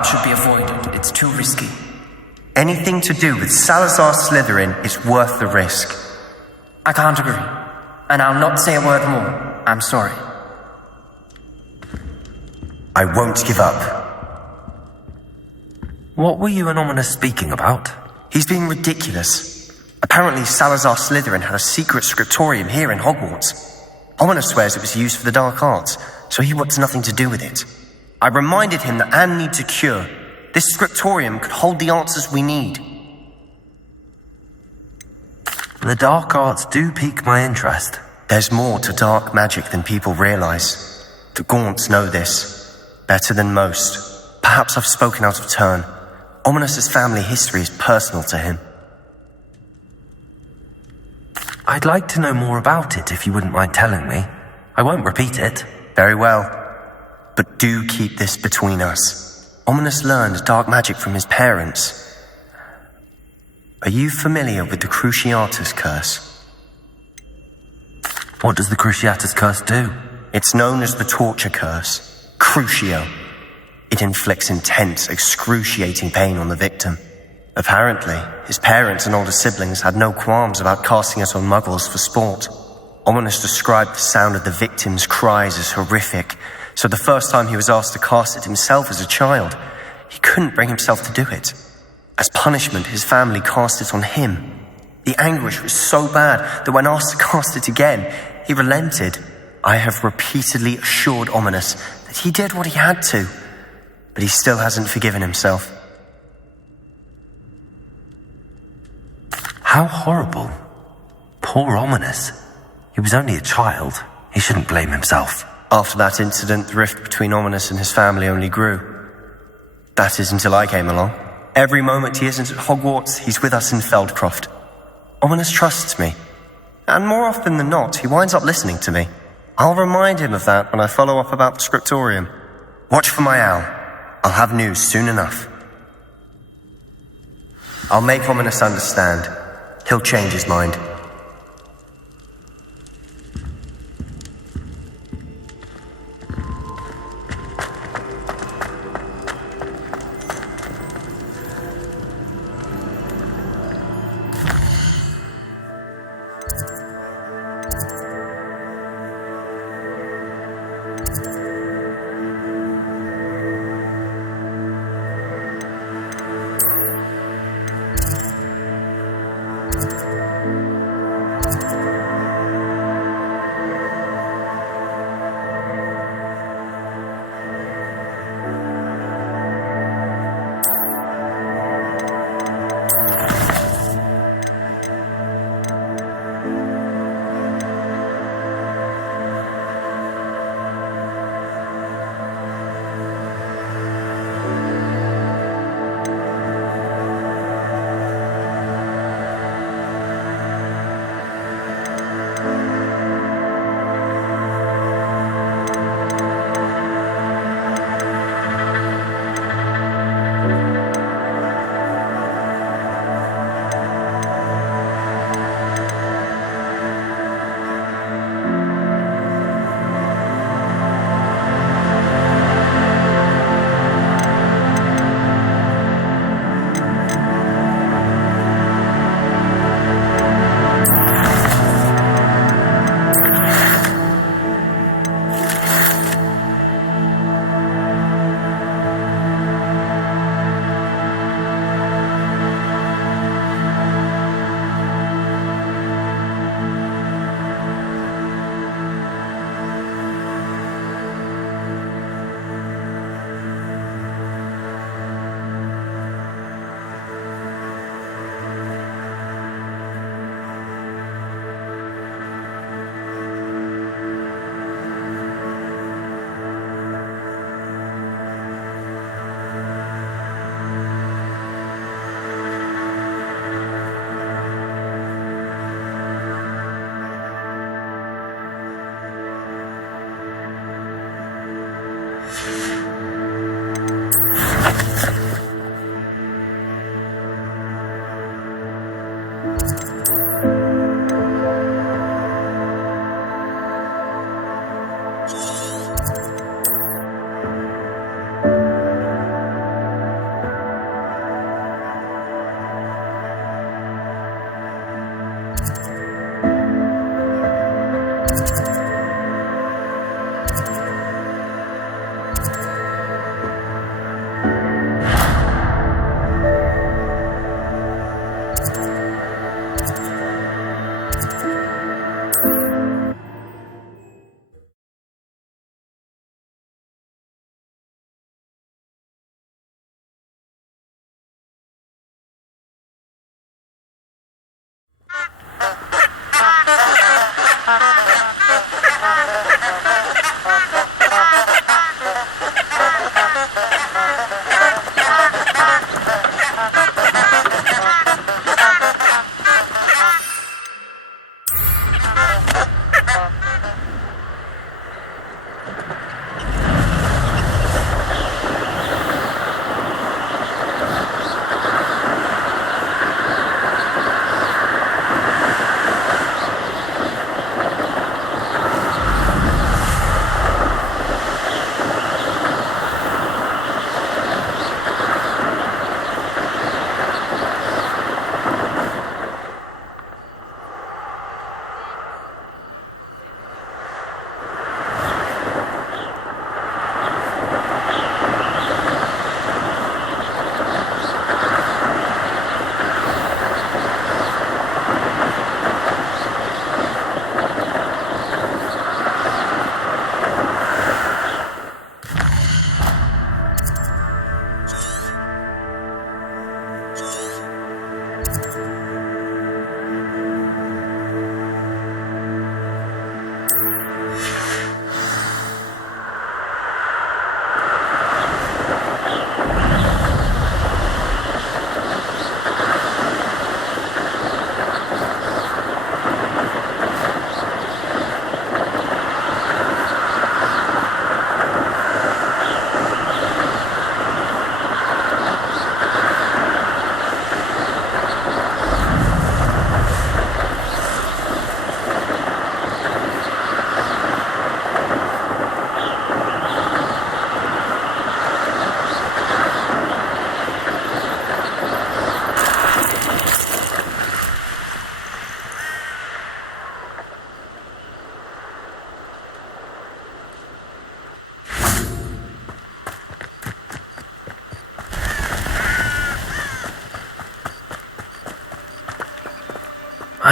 should be avoided. It's too risky. Anything to do with Salazar Slytherin is worth the risk. I can't agree. And I'll not say a word more. I'm sorry. I won't give up. What were you and Ominous speaking about? He's being ridiculous. Apparently Salazar Slytherin had a secret scriptorium here in Hogwarts. Ominous swears it was used for the dark arts, so he wants nothing to do with it. I reminded him that Anne needs a cure. This scriptorium could hold the answers we need. The dark arts do pique my interest. There's more to dark magic than people realize. The Gaunts know this. Better than most. Perhaps I've spoken out of turn. Ominous's family history is personal to him. I'd like to know more about it if you wouldn't mind telling me. I won't repeat it. Very well. But do keep this between us. Ominous learned dark magic from his parents. Are you familiar with the Cruciatus Curse? What does the Cruciatus Curse do? It's known as the Torture Curse. Crucio. It inflicts intense, excruciating pain on the victim. Apparently, his parents and older siblings had no qualms about casting it on muggles for sport. Ominous described the sound of the victim's cries as horrific, so the first time he was asked to cast it himself as a child, he couldn't bring himself to do it. As punishment, his family cast it on him. The anguish was so bad that when asked to cast it again, he relented. I have repeatedly assured Ominous that he did what he had to, but he still hasn't forgiven himself. How horrible. Poor Ominous. He was only a child. He shouldn't blame himself. After that incident, the rift between Ominous and his family only grew. That is until I came along. Every moment he isn't at Hogwarts, he's with us in Feldcroft. Ominous trusts me. And more often than not, he winds up listening to me. I'll remind him of that when I follow up about the scriptorium. Watch for my owl. I'll have news soon enough. I'll make Ominous understand. He'll change his mind.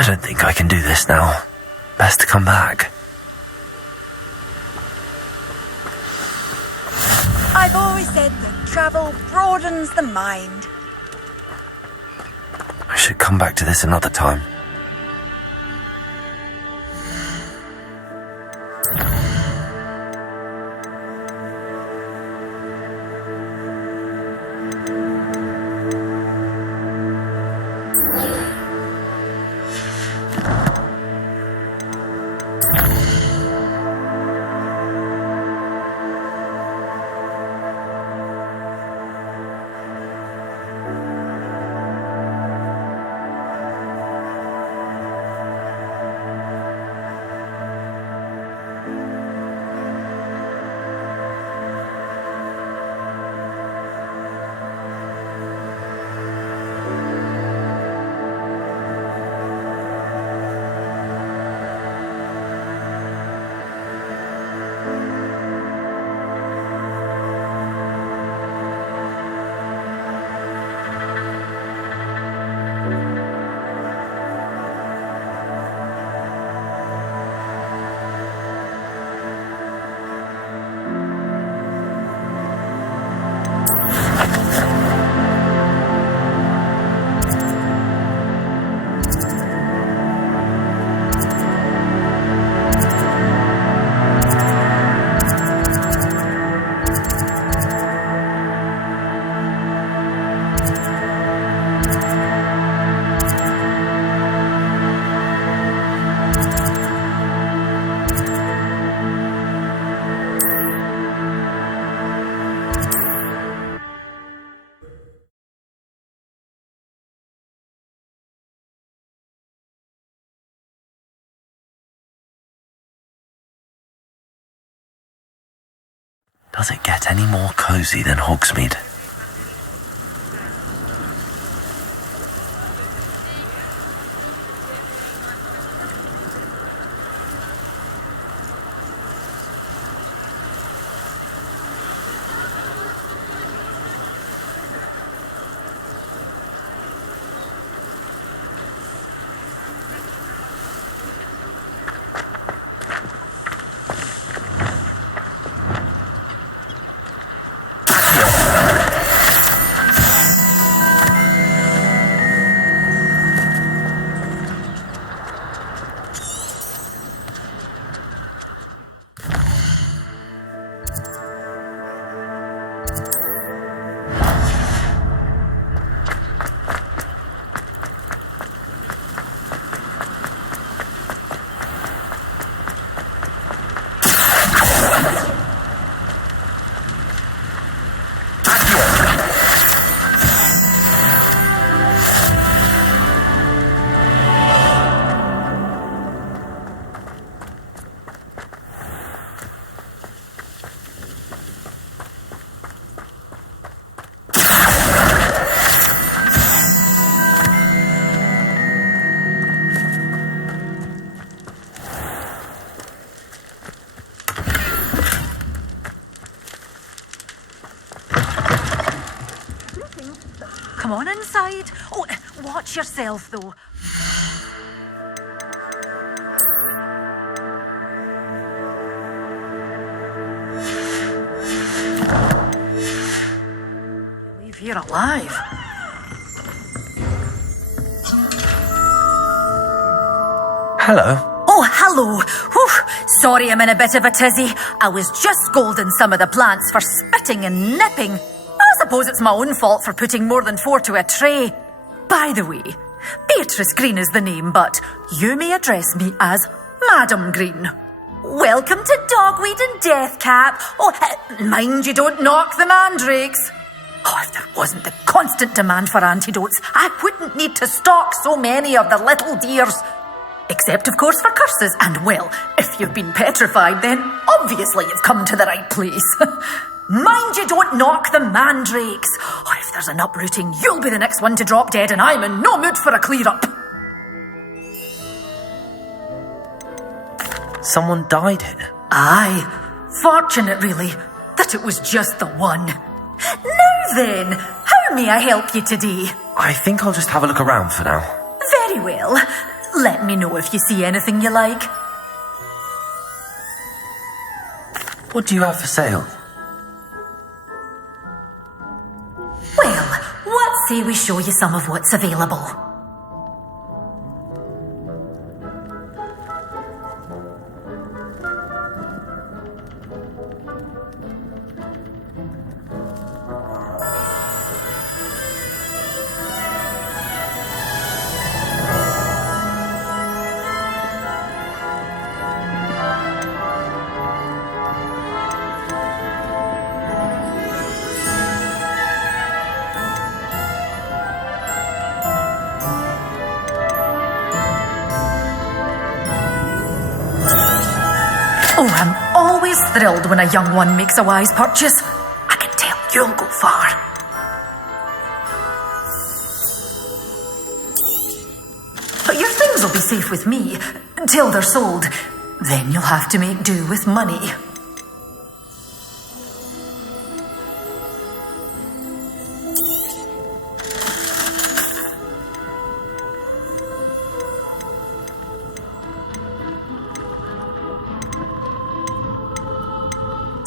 don't think I can do this now. Best to come back. I've always said that travel broadens the mind. I should come back to this another time. Does it get any more cozy than Hogsmeade? Come on inside. Oh, watch yourself, though. Leave here alive. Hello. Oh, hello. Whew. Sorry I'm in a bit of a tizzy. I was just scolding some of the plants for spitting and nipping. I suppose it's my own fault for putting more than 4 to a tray. By the way, Beatrice Green is the name, but you may address me as Madam Green. Welcome to Dogweed and Deathcap. Oh, mind you don't knock the mandrakes. Oh, if there wasn't the constant demand for antidotes, I wouldn't need to stock so many of the little dears. Except, of course, for curses. And, well, if you've been petrified, then obviously you've come to the right place. Mind you don't knock the mandrakes. Oh, if there's an uprooting, you'll be the next one to drop dead, and I'm in no mood for a clear-up. Someone died here? Aye. Fortunate, really, that it was just the one. Now then, how may I help you today? I think I'll just have a look around for now. Very well. Let me know if you see anything you like. What do you have for sale? Well, what say we show you some of what's available? Oh, I'm always thrilled when a young one makes a wise purchase. I can tell you'll go far. But your things will be safe with me until they're sold. Then you'll have to make do with money.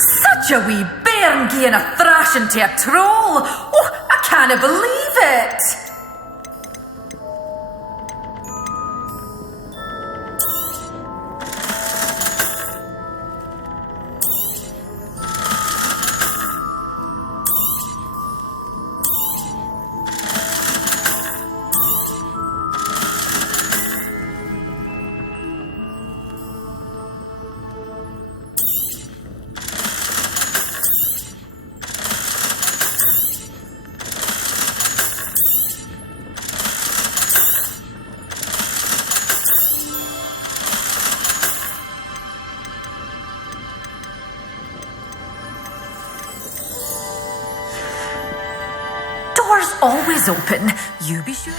Such a wee bairn gieing a thrashing to a troll! Oh, I can't believe it! Door's always open. You be sure.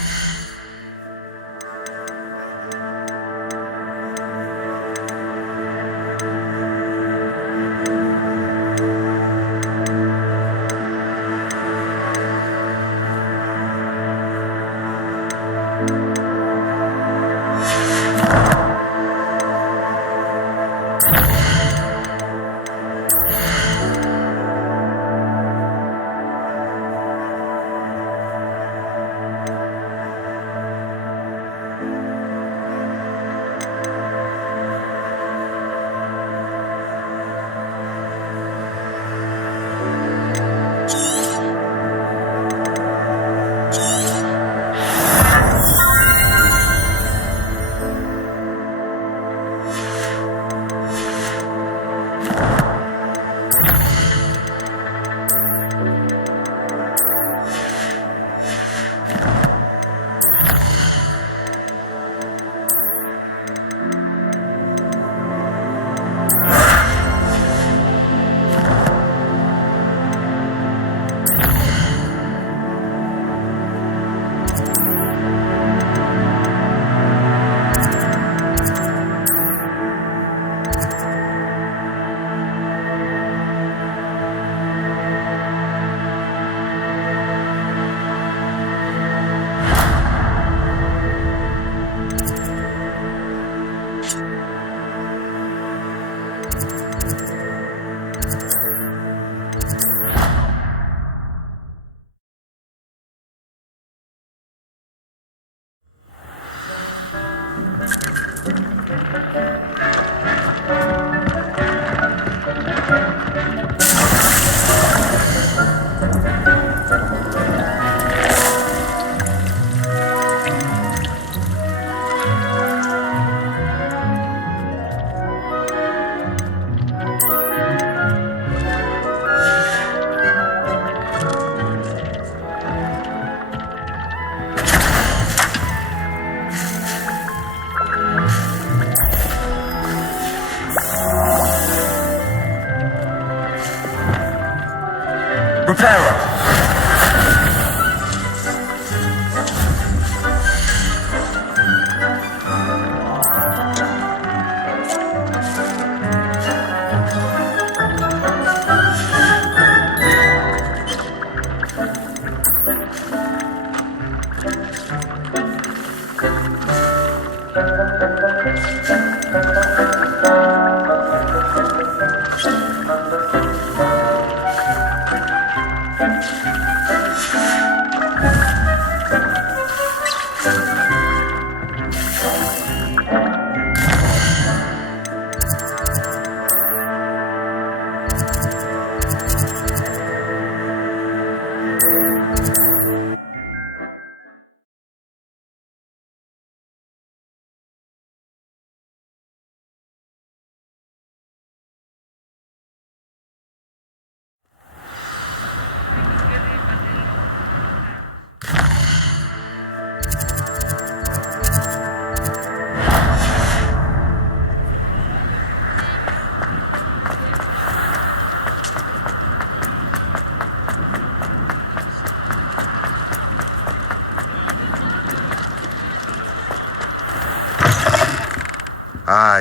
Repairer!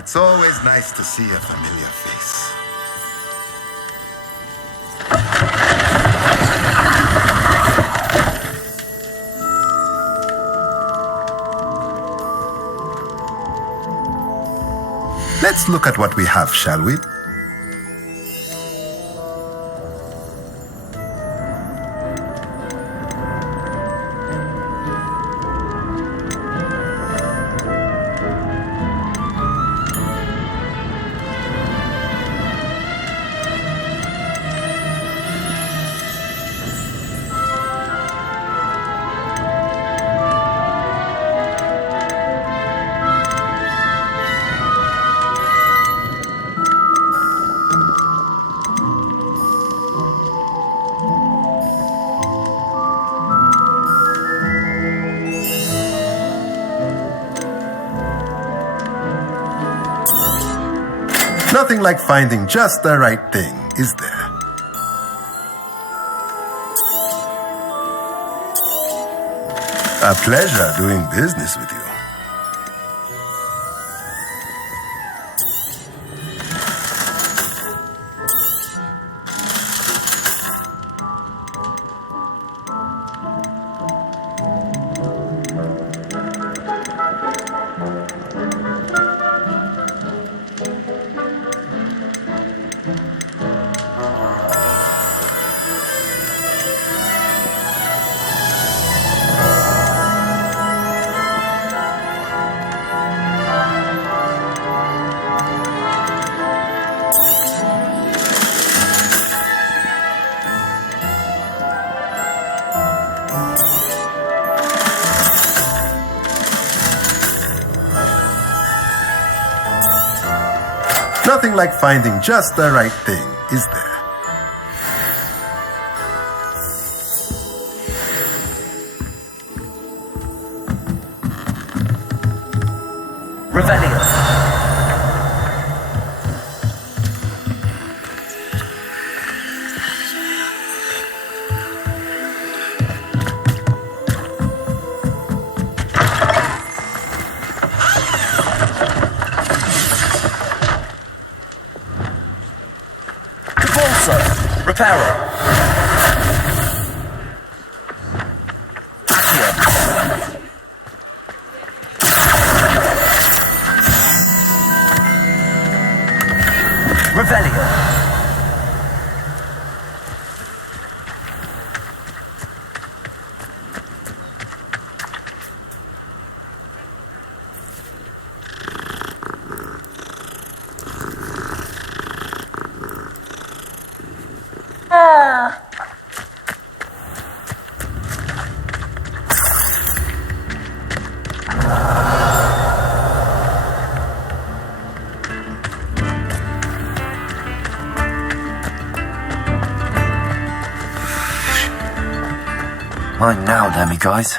It's always nice to see a familiar face. Let's look at what we have, shall we? Nothing like finding just the right thing, is there? A pleasure doing business with you. Nothing like finding just the right thing, is there? Revelio. Reparo. Revelio. Mine now, damn you guys.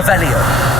Revelio.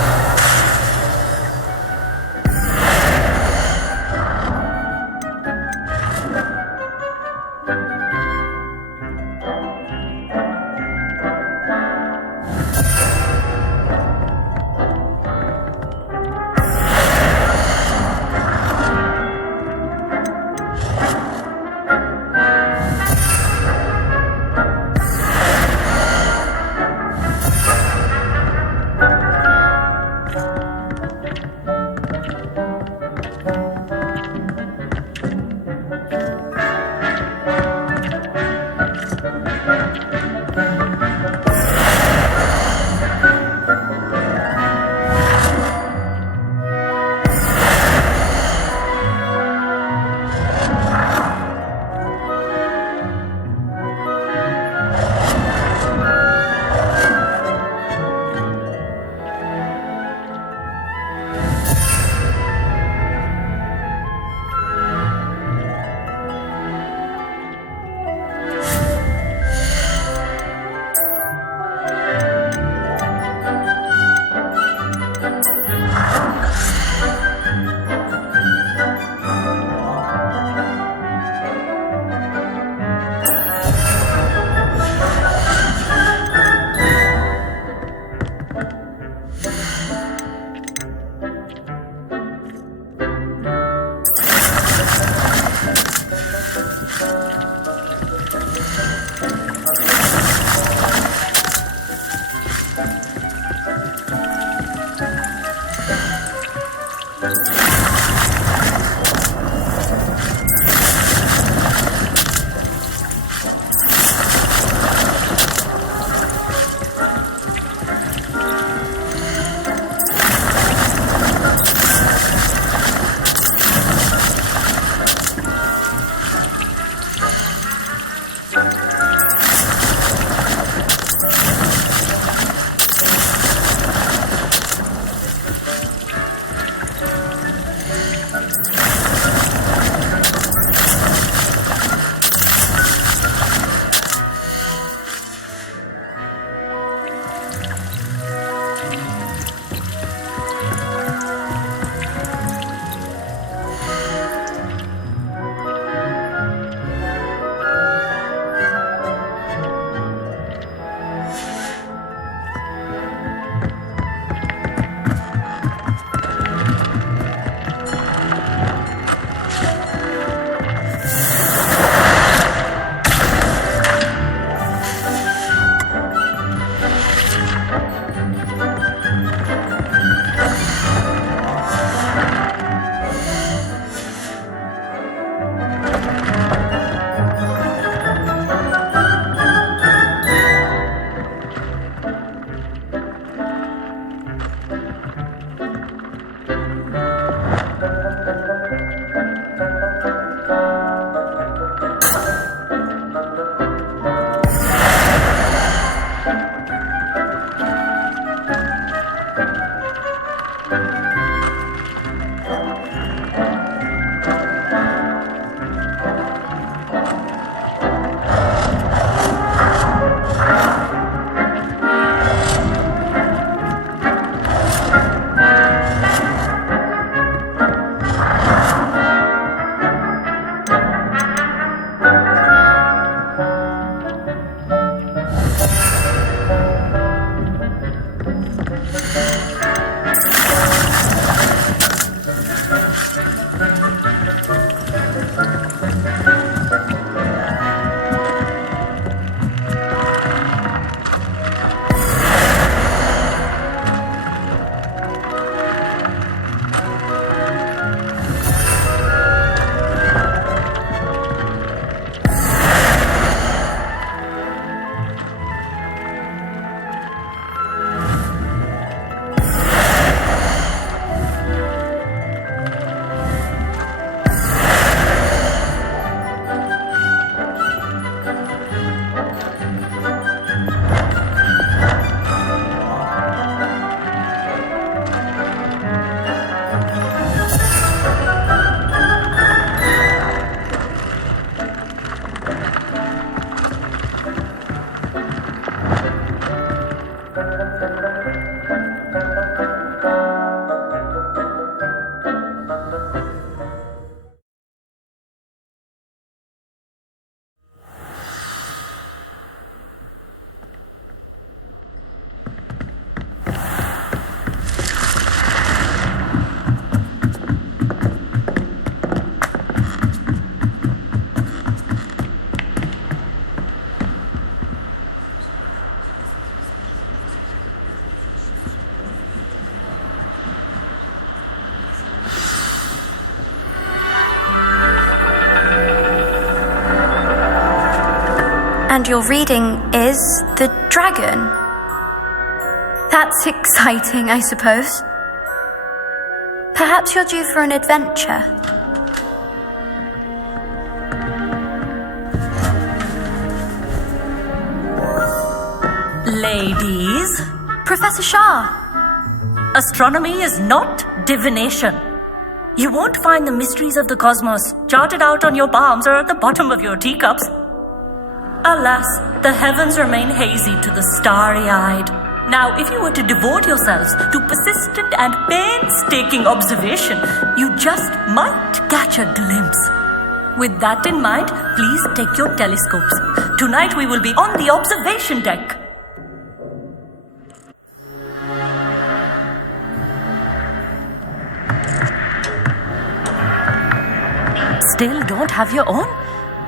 and your reading is the dragon. That's exciting, I suppose. Perhaps you're due for an adventure. Ladies, Professor Shah. astronomy is not divination. You won't find the mysteries of the cosmos charted out on your palms or at the bottom of your teacups. Alas, the heavens remain hazy to the starry-eyed. Now, if you were to devote yourselves to persistent and painstaking observation, you just might catch a glimpse. With that in mind, please take your telescopes. Tonight we will be on the observation deck. Still don't have your own?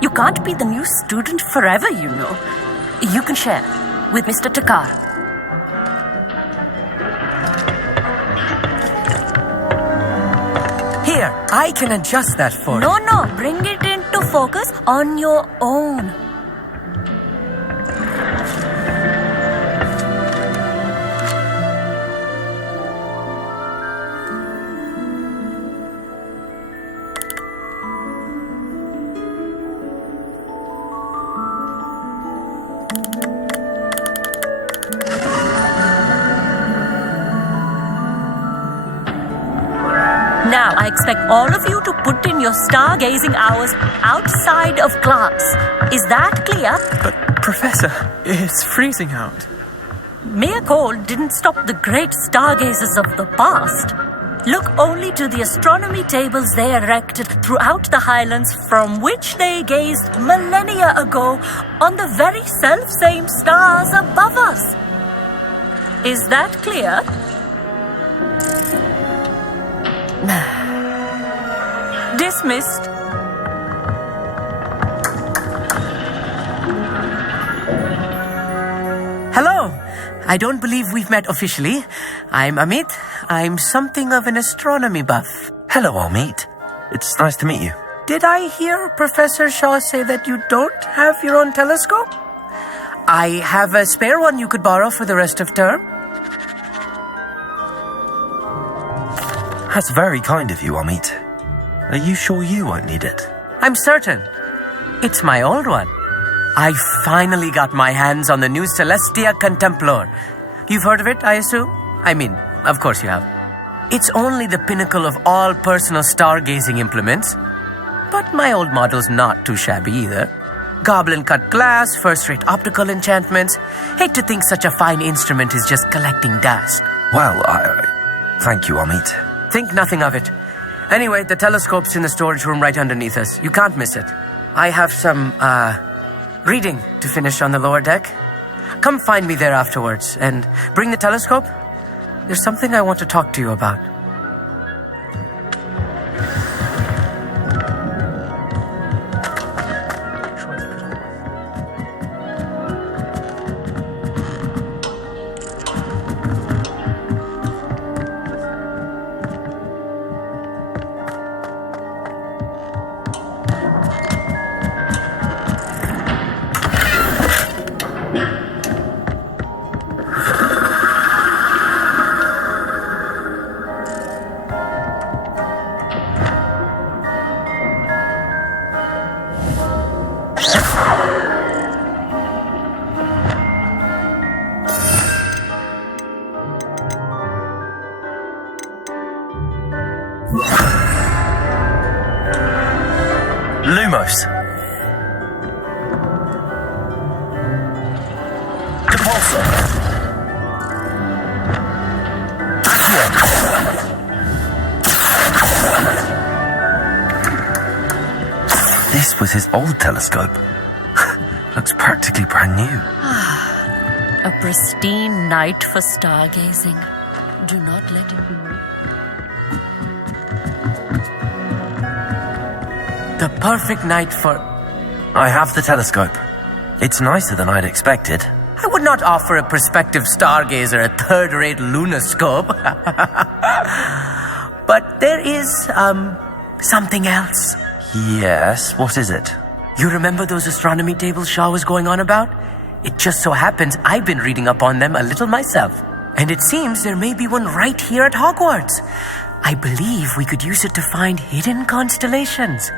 You can't be the new student forever, you know. You can share with Mr. Takar. Here, I can adjust that for you. No, bring it into focus on your own. Now, I expect all of you to put in your stargazing hours outside of class. Is that clear? But, Professor, it's freezing out. Mere cold didn't stop the great stargazers of the past. Look only to the astronomy tables they erected throughout the highlands from which they gazed millennia ago on the very self-same stars above us. Is that clear? Dismissed. Hello. I don't believe we've met officially. I'm Amit. I'm something of an astronomy buff. Hello, Amit. It's nice to meet you. Did I hear Professor Shaw say that you don't have your own telescope? I have a spare one you could borrow for the rest of term. That's very kind of you, Amit. Are you sure you won't need it? I'm certain. It's my old one. I finally got my hands on the new Celestia Contemplar. You've heard of it, I assume? I mean, of course you have. It's only the pinnacle of all personal stargazing implements. But my old model's not too shabby either. Goblin-cut glass, first-rate optical enchantments. Hate to think such a fine instrument is just collecting dust. Well, thank you, Amit. Think nothing of it. Anyway, the telescope's in the storage room right underneath us. You can't miss it. I have some, reading to finish on the lower deck. Come find me there afterwards, and bring the telescope. There's something I want to talk to you about. Lumos. Depulsor. Accio. This was his old telescope. Looks practically brand new. A pristine night for stargazing. Do not let it be moved. The perfect night for... I have the telescope. It's nicer than I'd expected. I would not offer a prospective stargazer a third-rate lunoscope. But there is, something else. Yes, what is it? You remember those astronomy tables Shaw was going on about? It just so happens I've been reading up on them a little myself. And it seems there may be one right here at Hogwarts. I believe we could use it to find hidden constellations.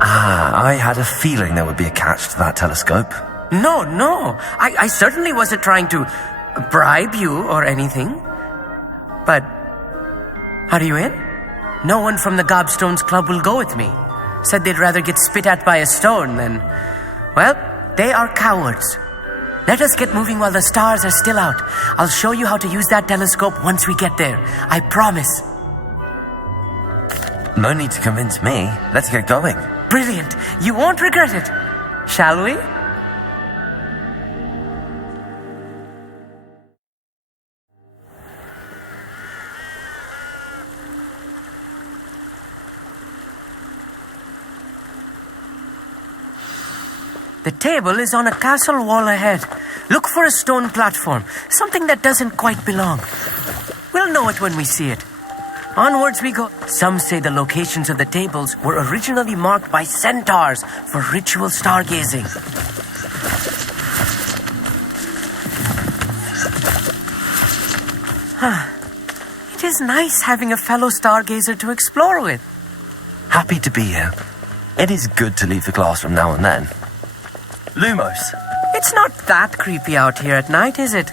I had a feeling there would be a catch to that telescope. No. I certainly wasn't trying to bribe you or anything. But, are you in? No one from the Gobstones Club will go with me. Said they'd rather get spit at by a stone than... Well, they are cowards. Let us get moving while the stars are still out. I'll show you how to use that telescope once we get there. I promise. No need to convince me. Let's get going. Brilliant. You won't regret it. Shall we? The table is on a castle wall ahead. Look for a stone platform, something that doesn't quite belong. We'll know it when we see it. Onwards we go. Some say the locations of the tables were originally marked by centaurs for ritual stargazing. It is nice having a fellow stargazer to explore with. Happy to be here. It is good to leave the classroom now and then. Lumos. It's not that creepy out here at night, is it?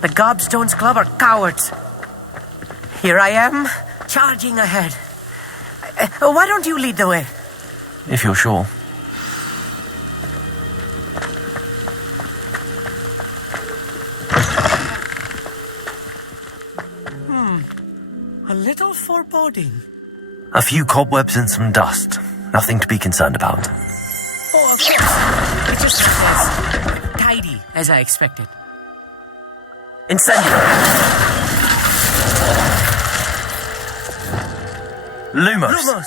The Gobstones Club are cowards. Here I am, charging ahead. Why don't you lead the way? If you're sure. A little foreboding. A few cobwebs and some dust. Nothing to be concerned about. Oh, of course. It just as tidy as I expected. Incendio! Lumos.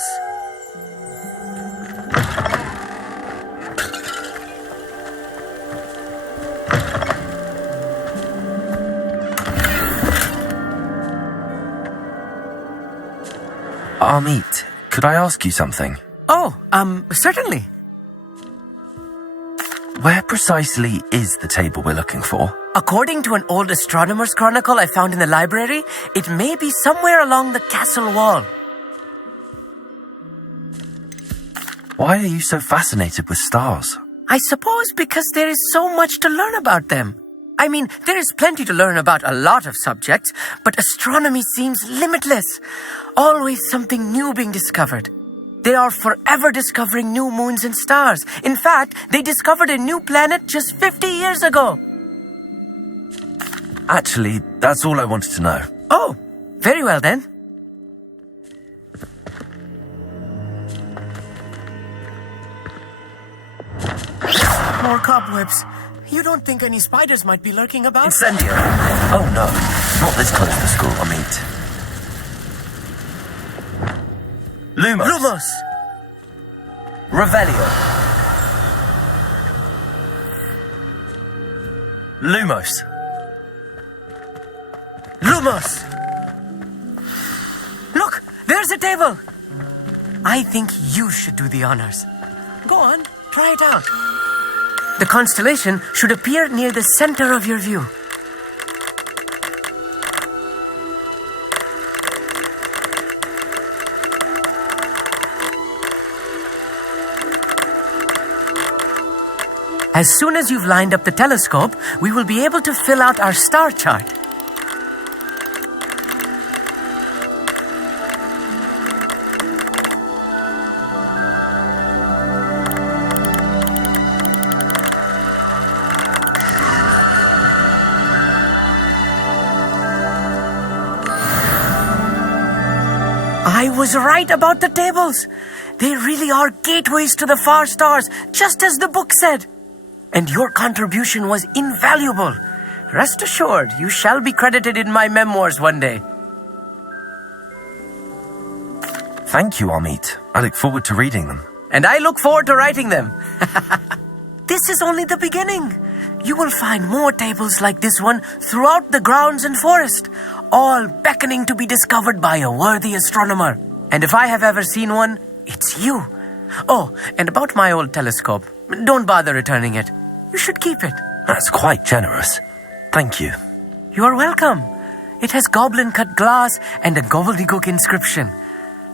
Amit, could I ask you something? Oh, certainly. Where precisely is the table we're looking for? According to an old astronomer's chronicle I found in the library, it may be somewhere along the castle wall. Why are you so fascinated with stars? I suppose because there is so much to learn about them. I mean, there is plenty to learn about a lot of subjects, but astronomy seems limitless. Always something new being discovered. They are forever discovering new moons and stars. In fact, they discovered a new planet just 50 years ago. Actually, that's all I wanted to know. Oh, very well then. More cobwebs. You don't think any spiders might be lurking about? Incendio! Oh no, not this close to school, Amit. Lumos! Revelio! Lumos! Lumos! Look, there's a table! I think you should do the honors. Go on, try it out. The constellation should appear near the center of your view. As soon as you've lined up the telescope, we will be able to fill out our star chart. I was right about the tables. They really are gateways to the far stars, just as the book said. And your contribution was invaluable. Rest assured, you shall be credited in my memoirs one day. Thank you, Amit. I look forward to reading them. And I look forward to writing them. This is only the beginning. You will find more tables like this one throughout the grounds and forest. all beckoning to be discovered by a worthy astronomer. And if I have ever seen one, it's you. Oh, and about my old telescope, don't bother returning it. You should keep it. That's quite generous. Thank you. You are welcome. It has goblin-cut glass and a gobbledygook inscription.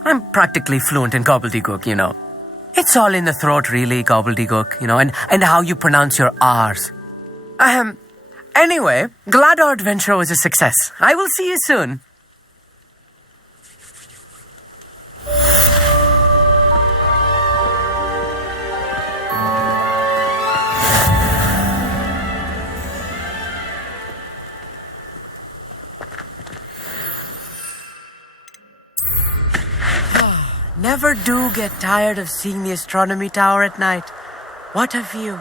I'm practically fluent in gobbledygook, you know. It's all in the throat, really, gobbledygook, you know, and how you pronounce your R's. Anyway, glad our adventure was a success. I will see you soon. Never do get tired of seeing the astronomy tower at night. What a view.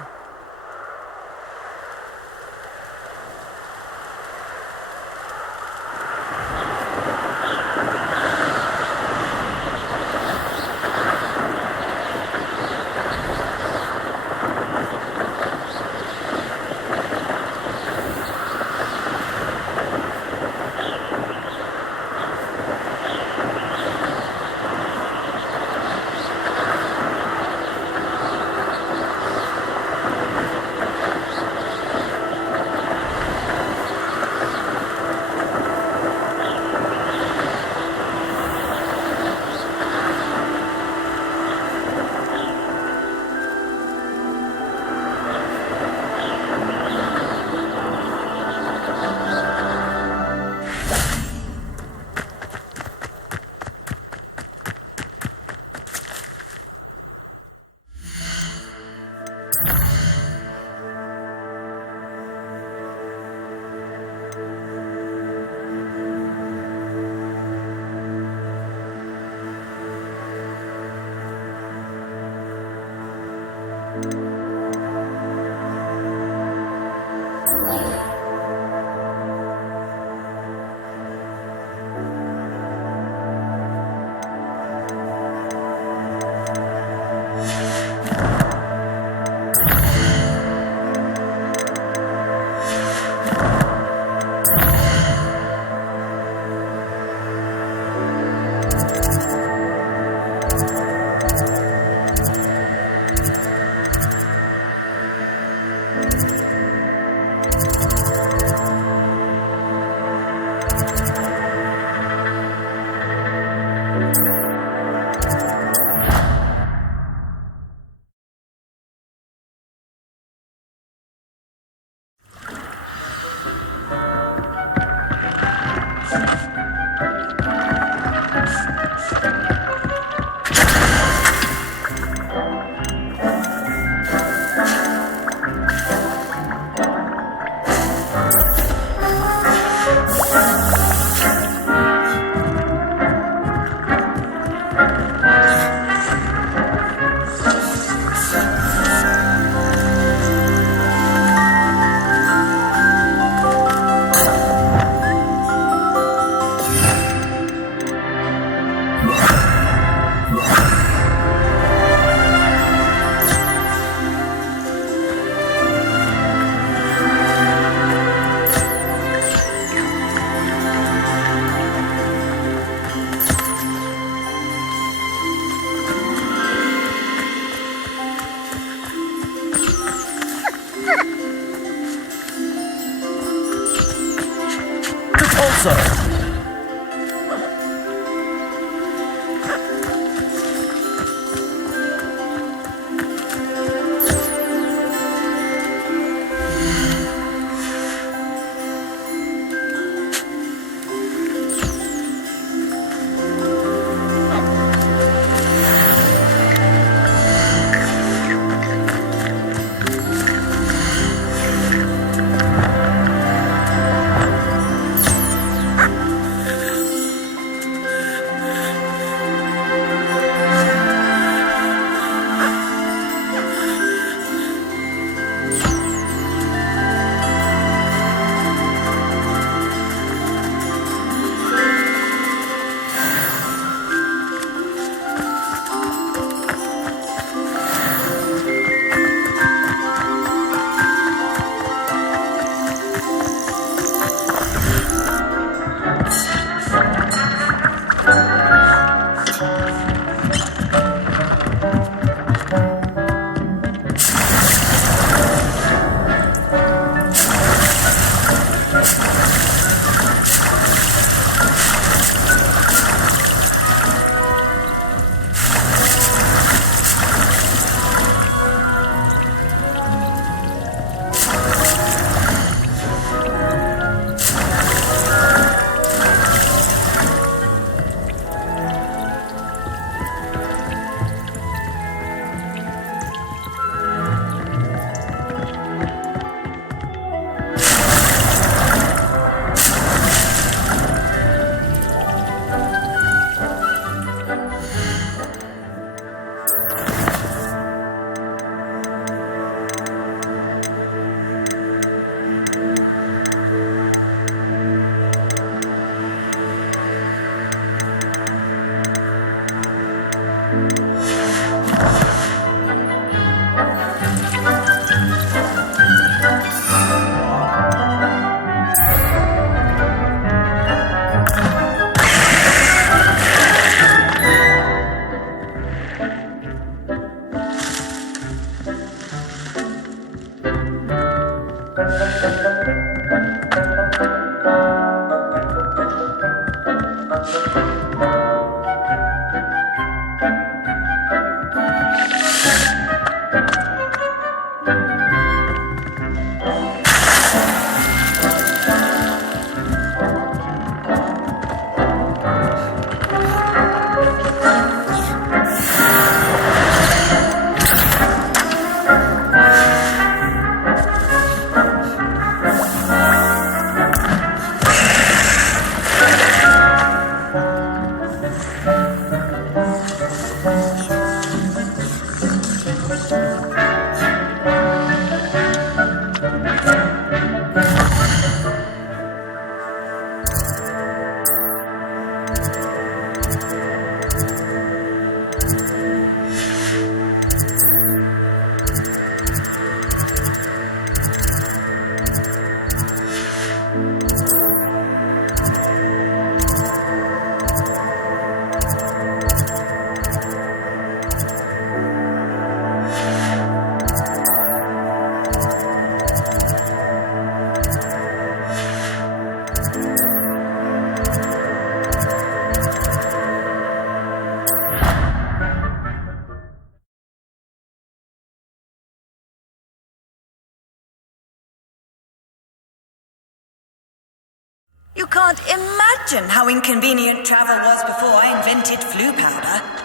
You can't imagine how inconvenient travel was before I invented flu powder.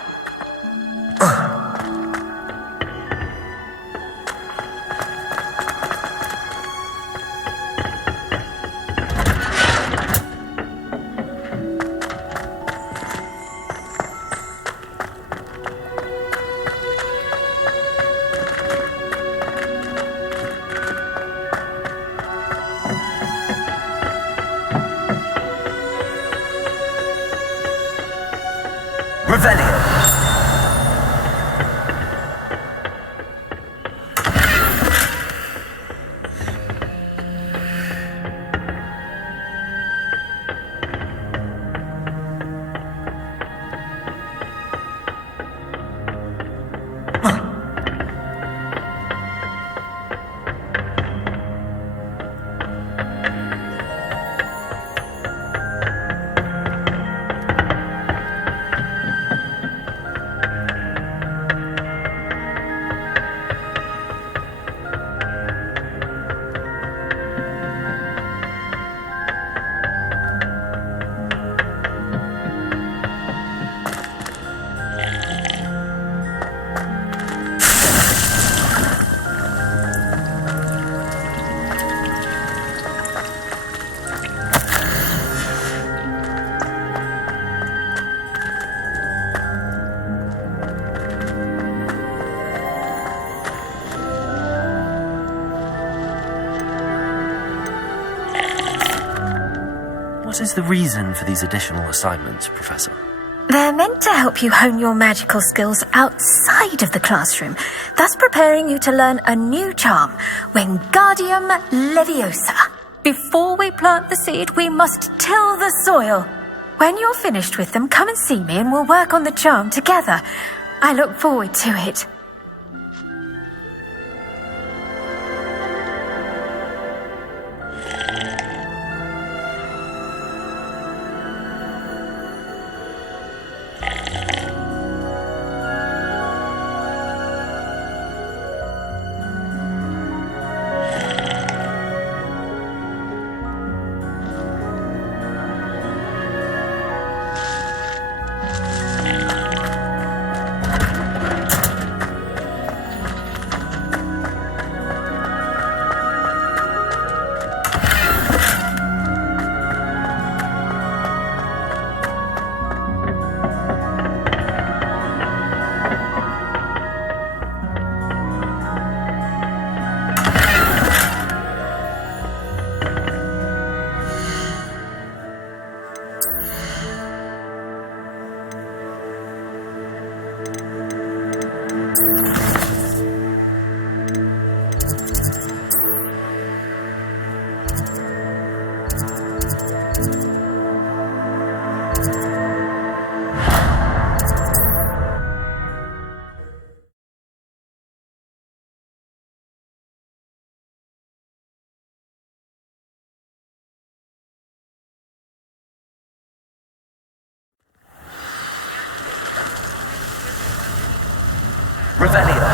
What is the reason for these additional assignments, Professor? They're meant to help you hone your magical skills outside of the classroom, thus preparing you to learn a new charm, Wingardium Leviosa. Before we plant the seed, we must till the soil. When you're finished with them, come and see me and we'll work on the charm together. I look forward to it. Revelio.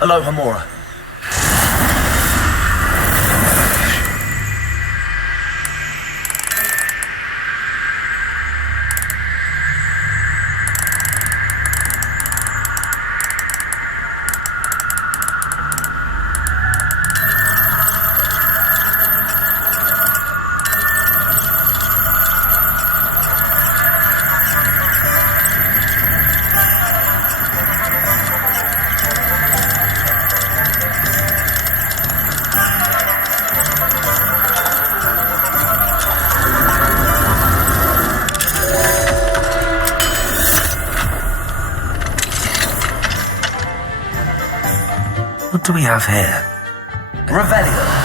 Aloha Mora. What do we have here? Revelio.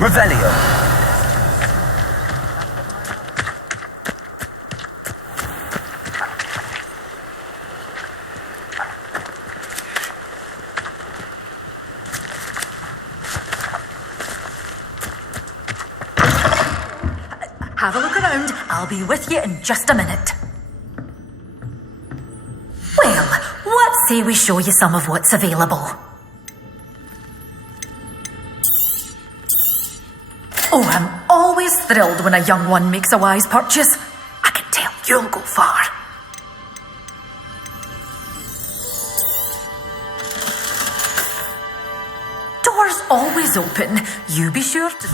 Revelio. Have a look around. I'll be with you in just a minute. Well, what say we show you some of what's available? Oh, I'm always thrilled when a young one makes a wise purchase. I can tell you'll go far. Doors always open. You be sure to...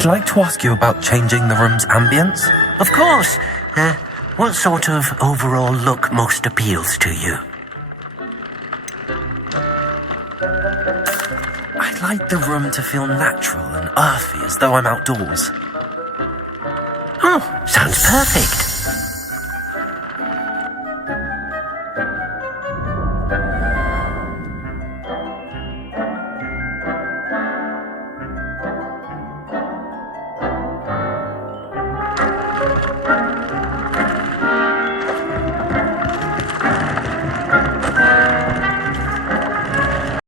I'd like to ask you about changing the room's ambience. Of course. What sort of overall look most appeals to you? I'd like the room to feel natural and earthy, as though I'm outdoors. Oh, sounds perfect.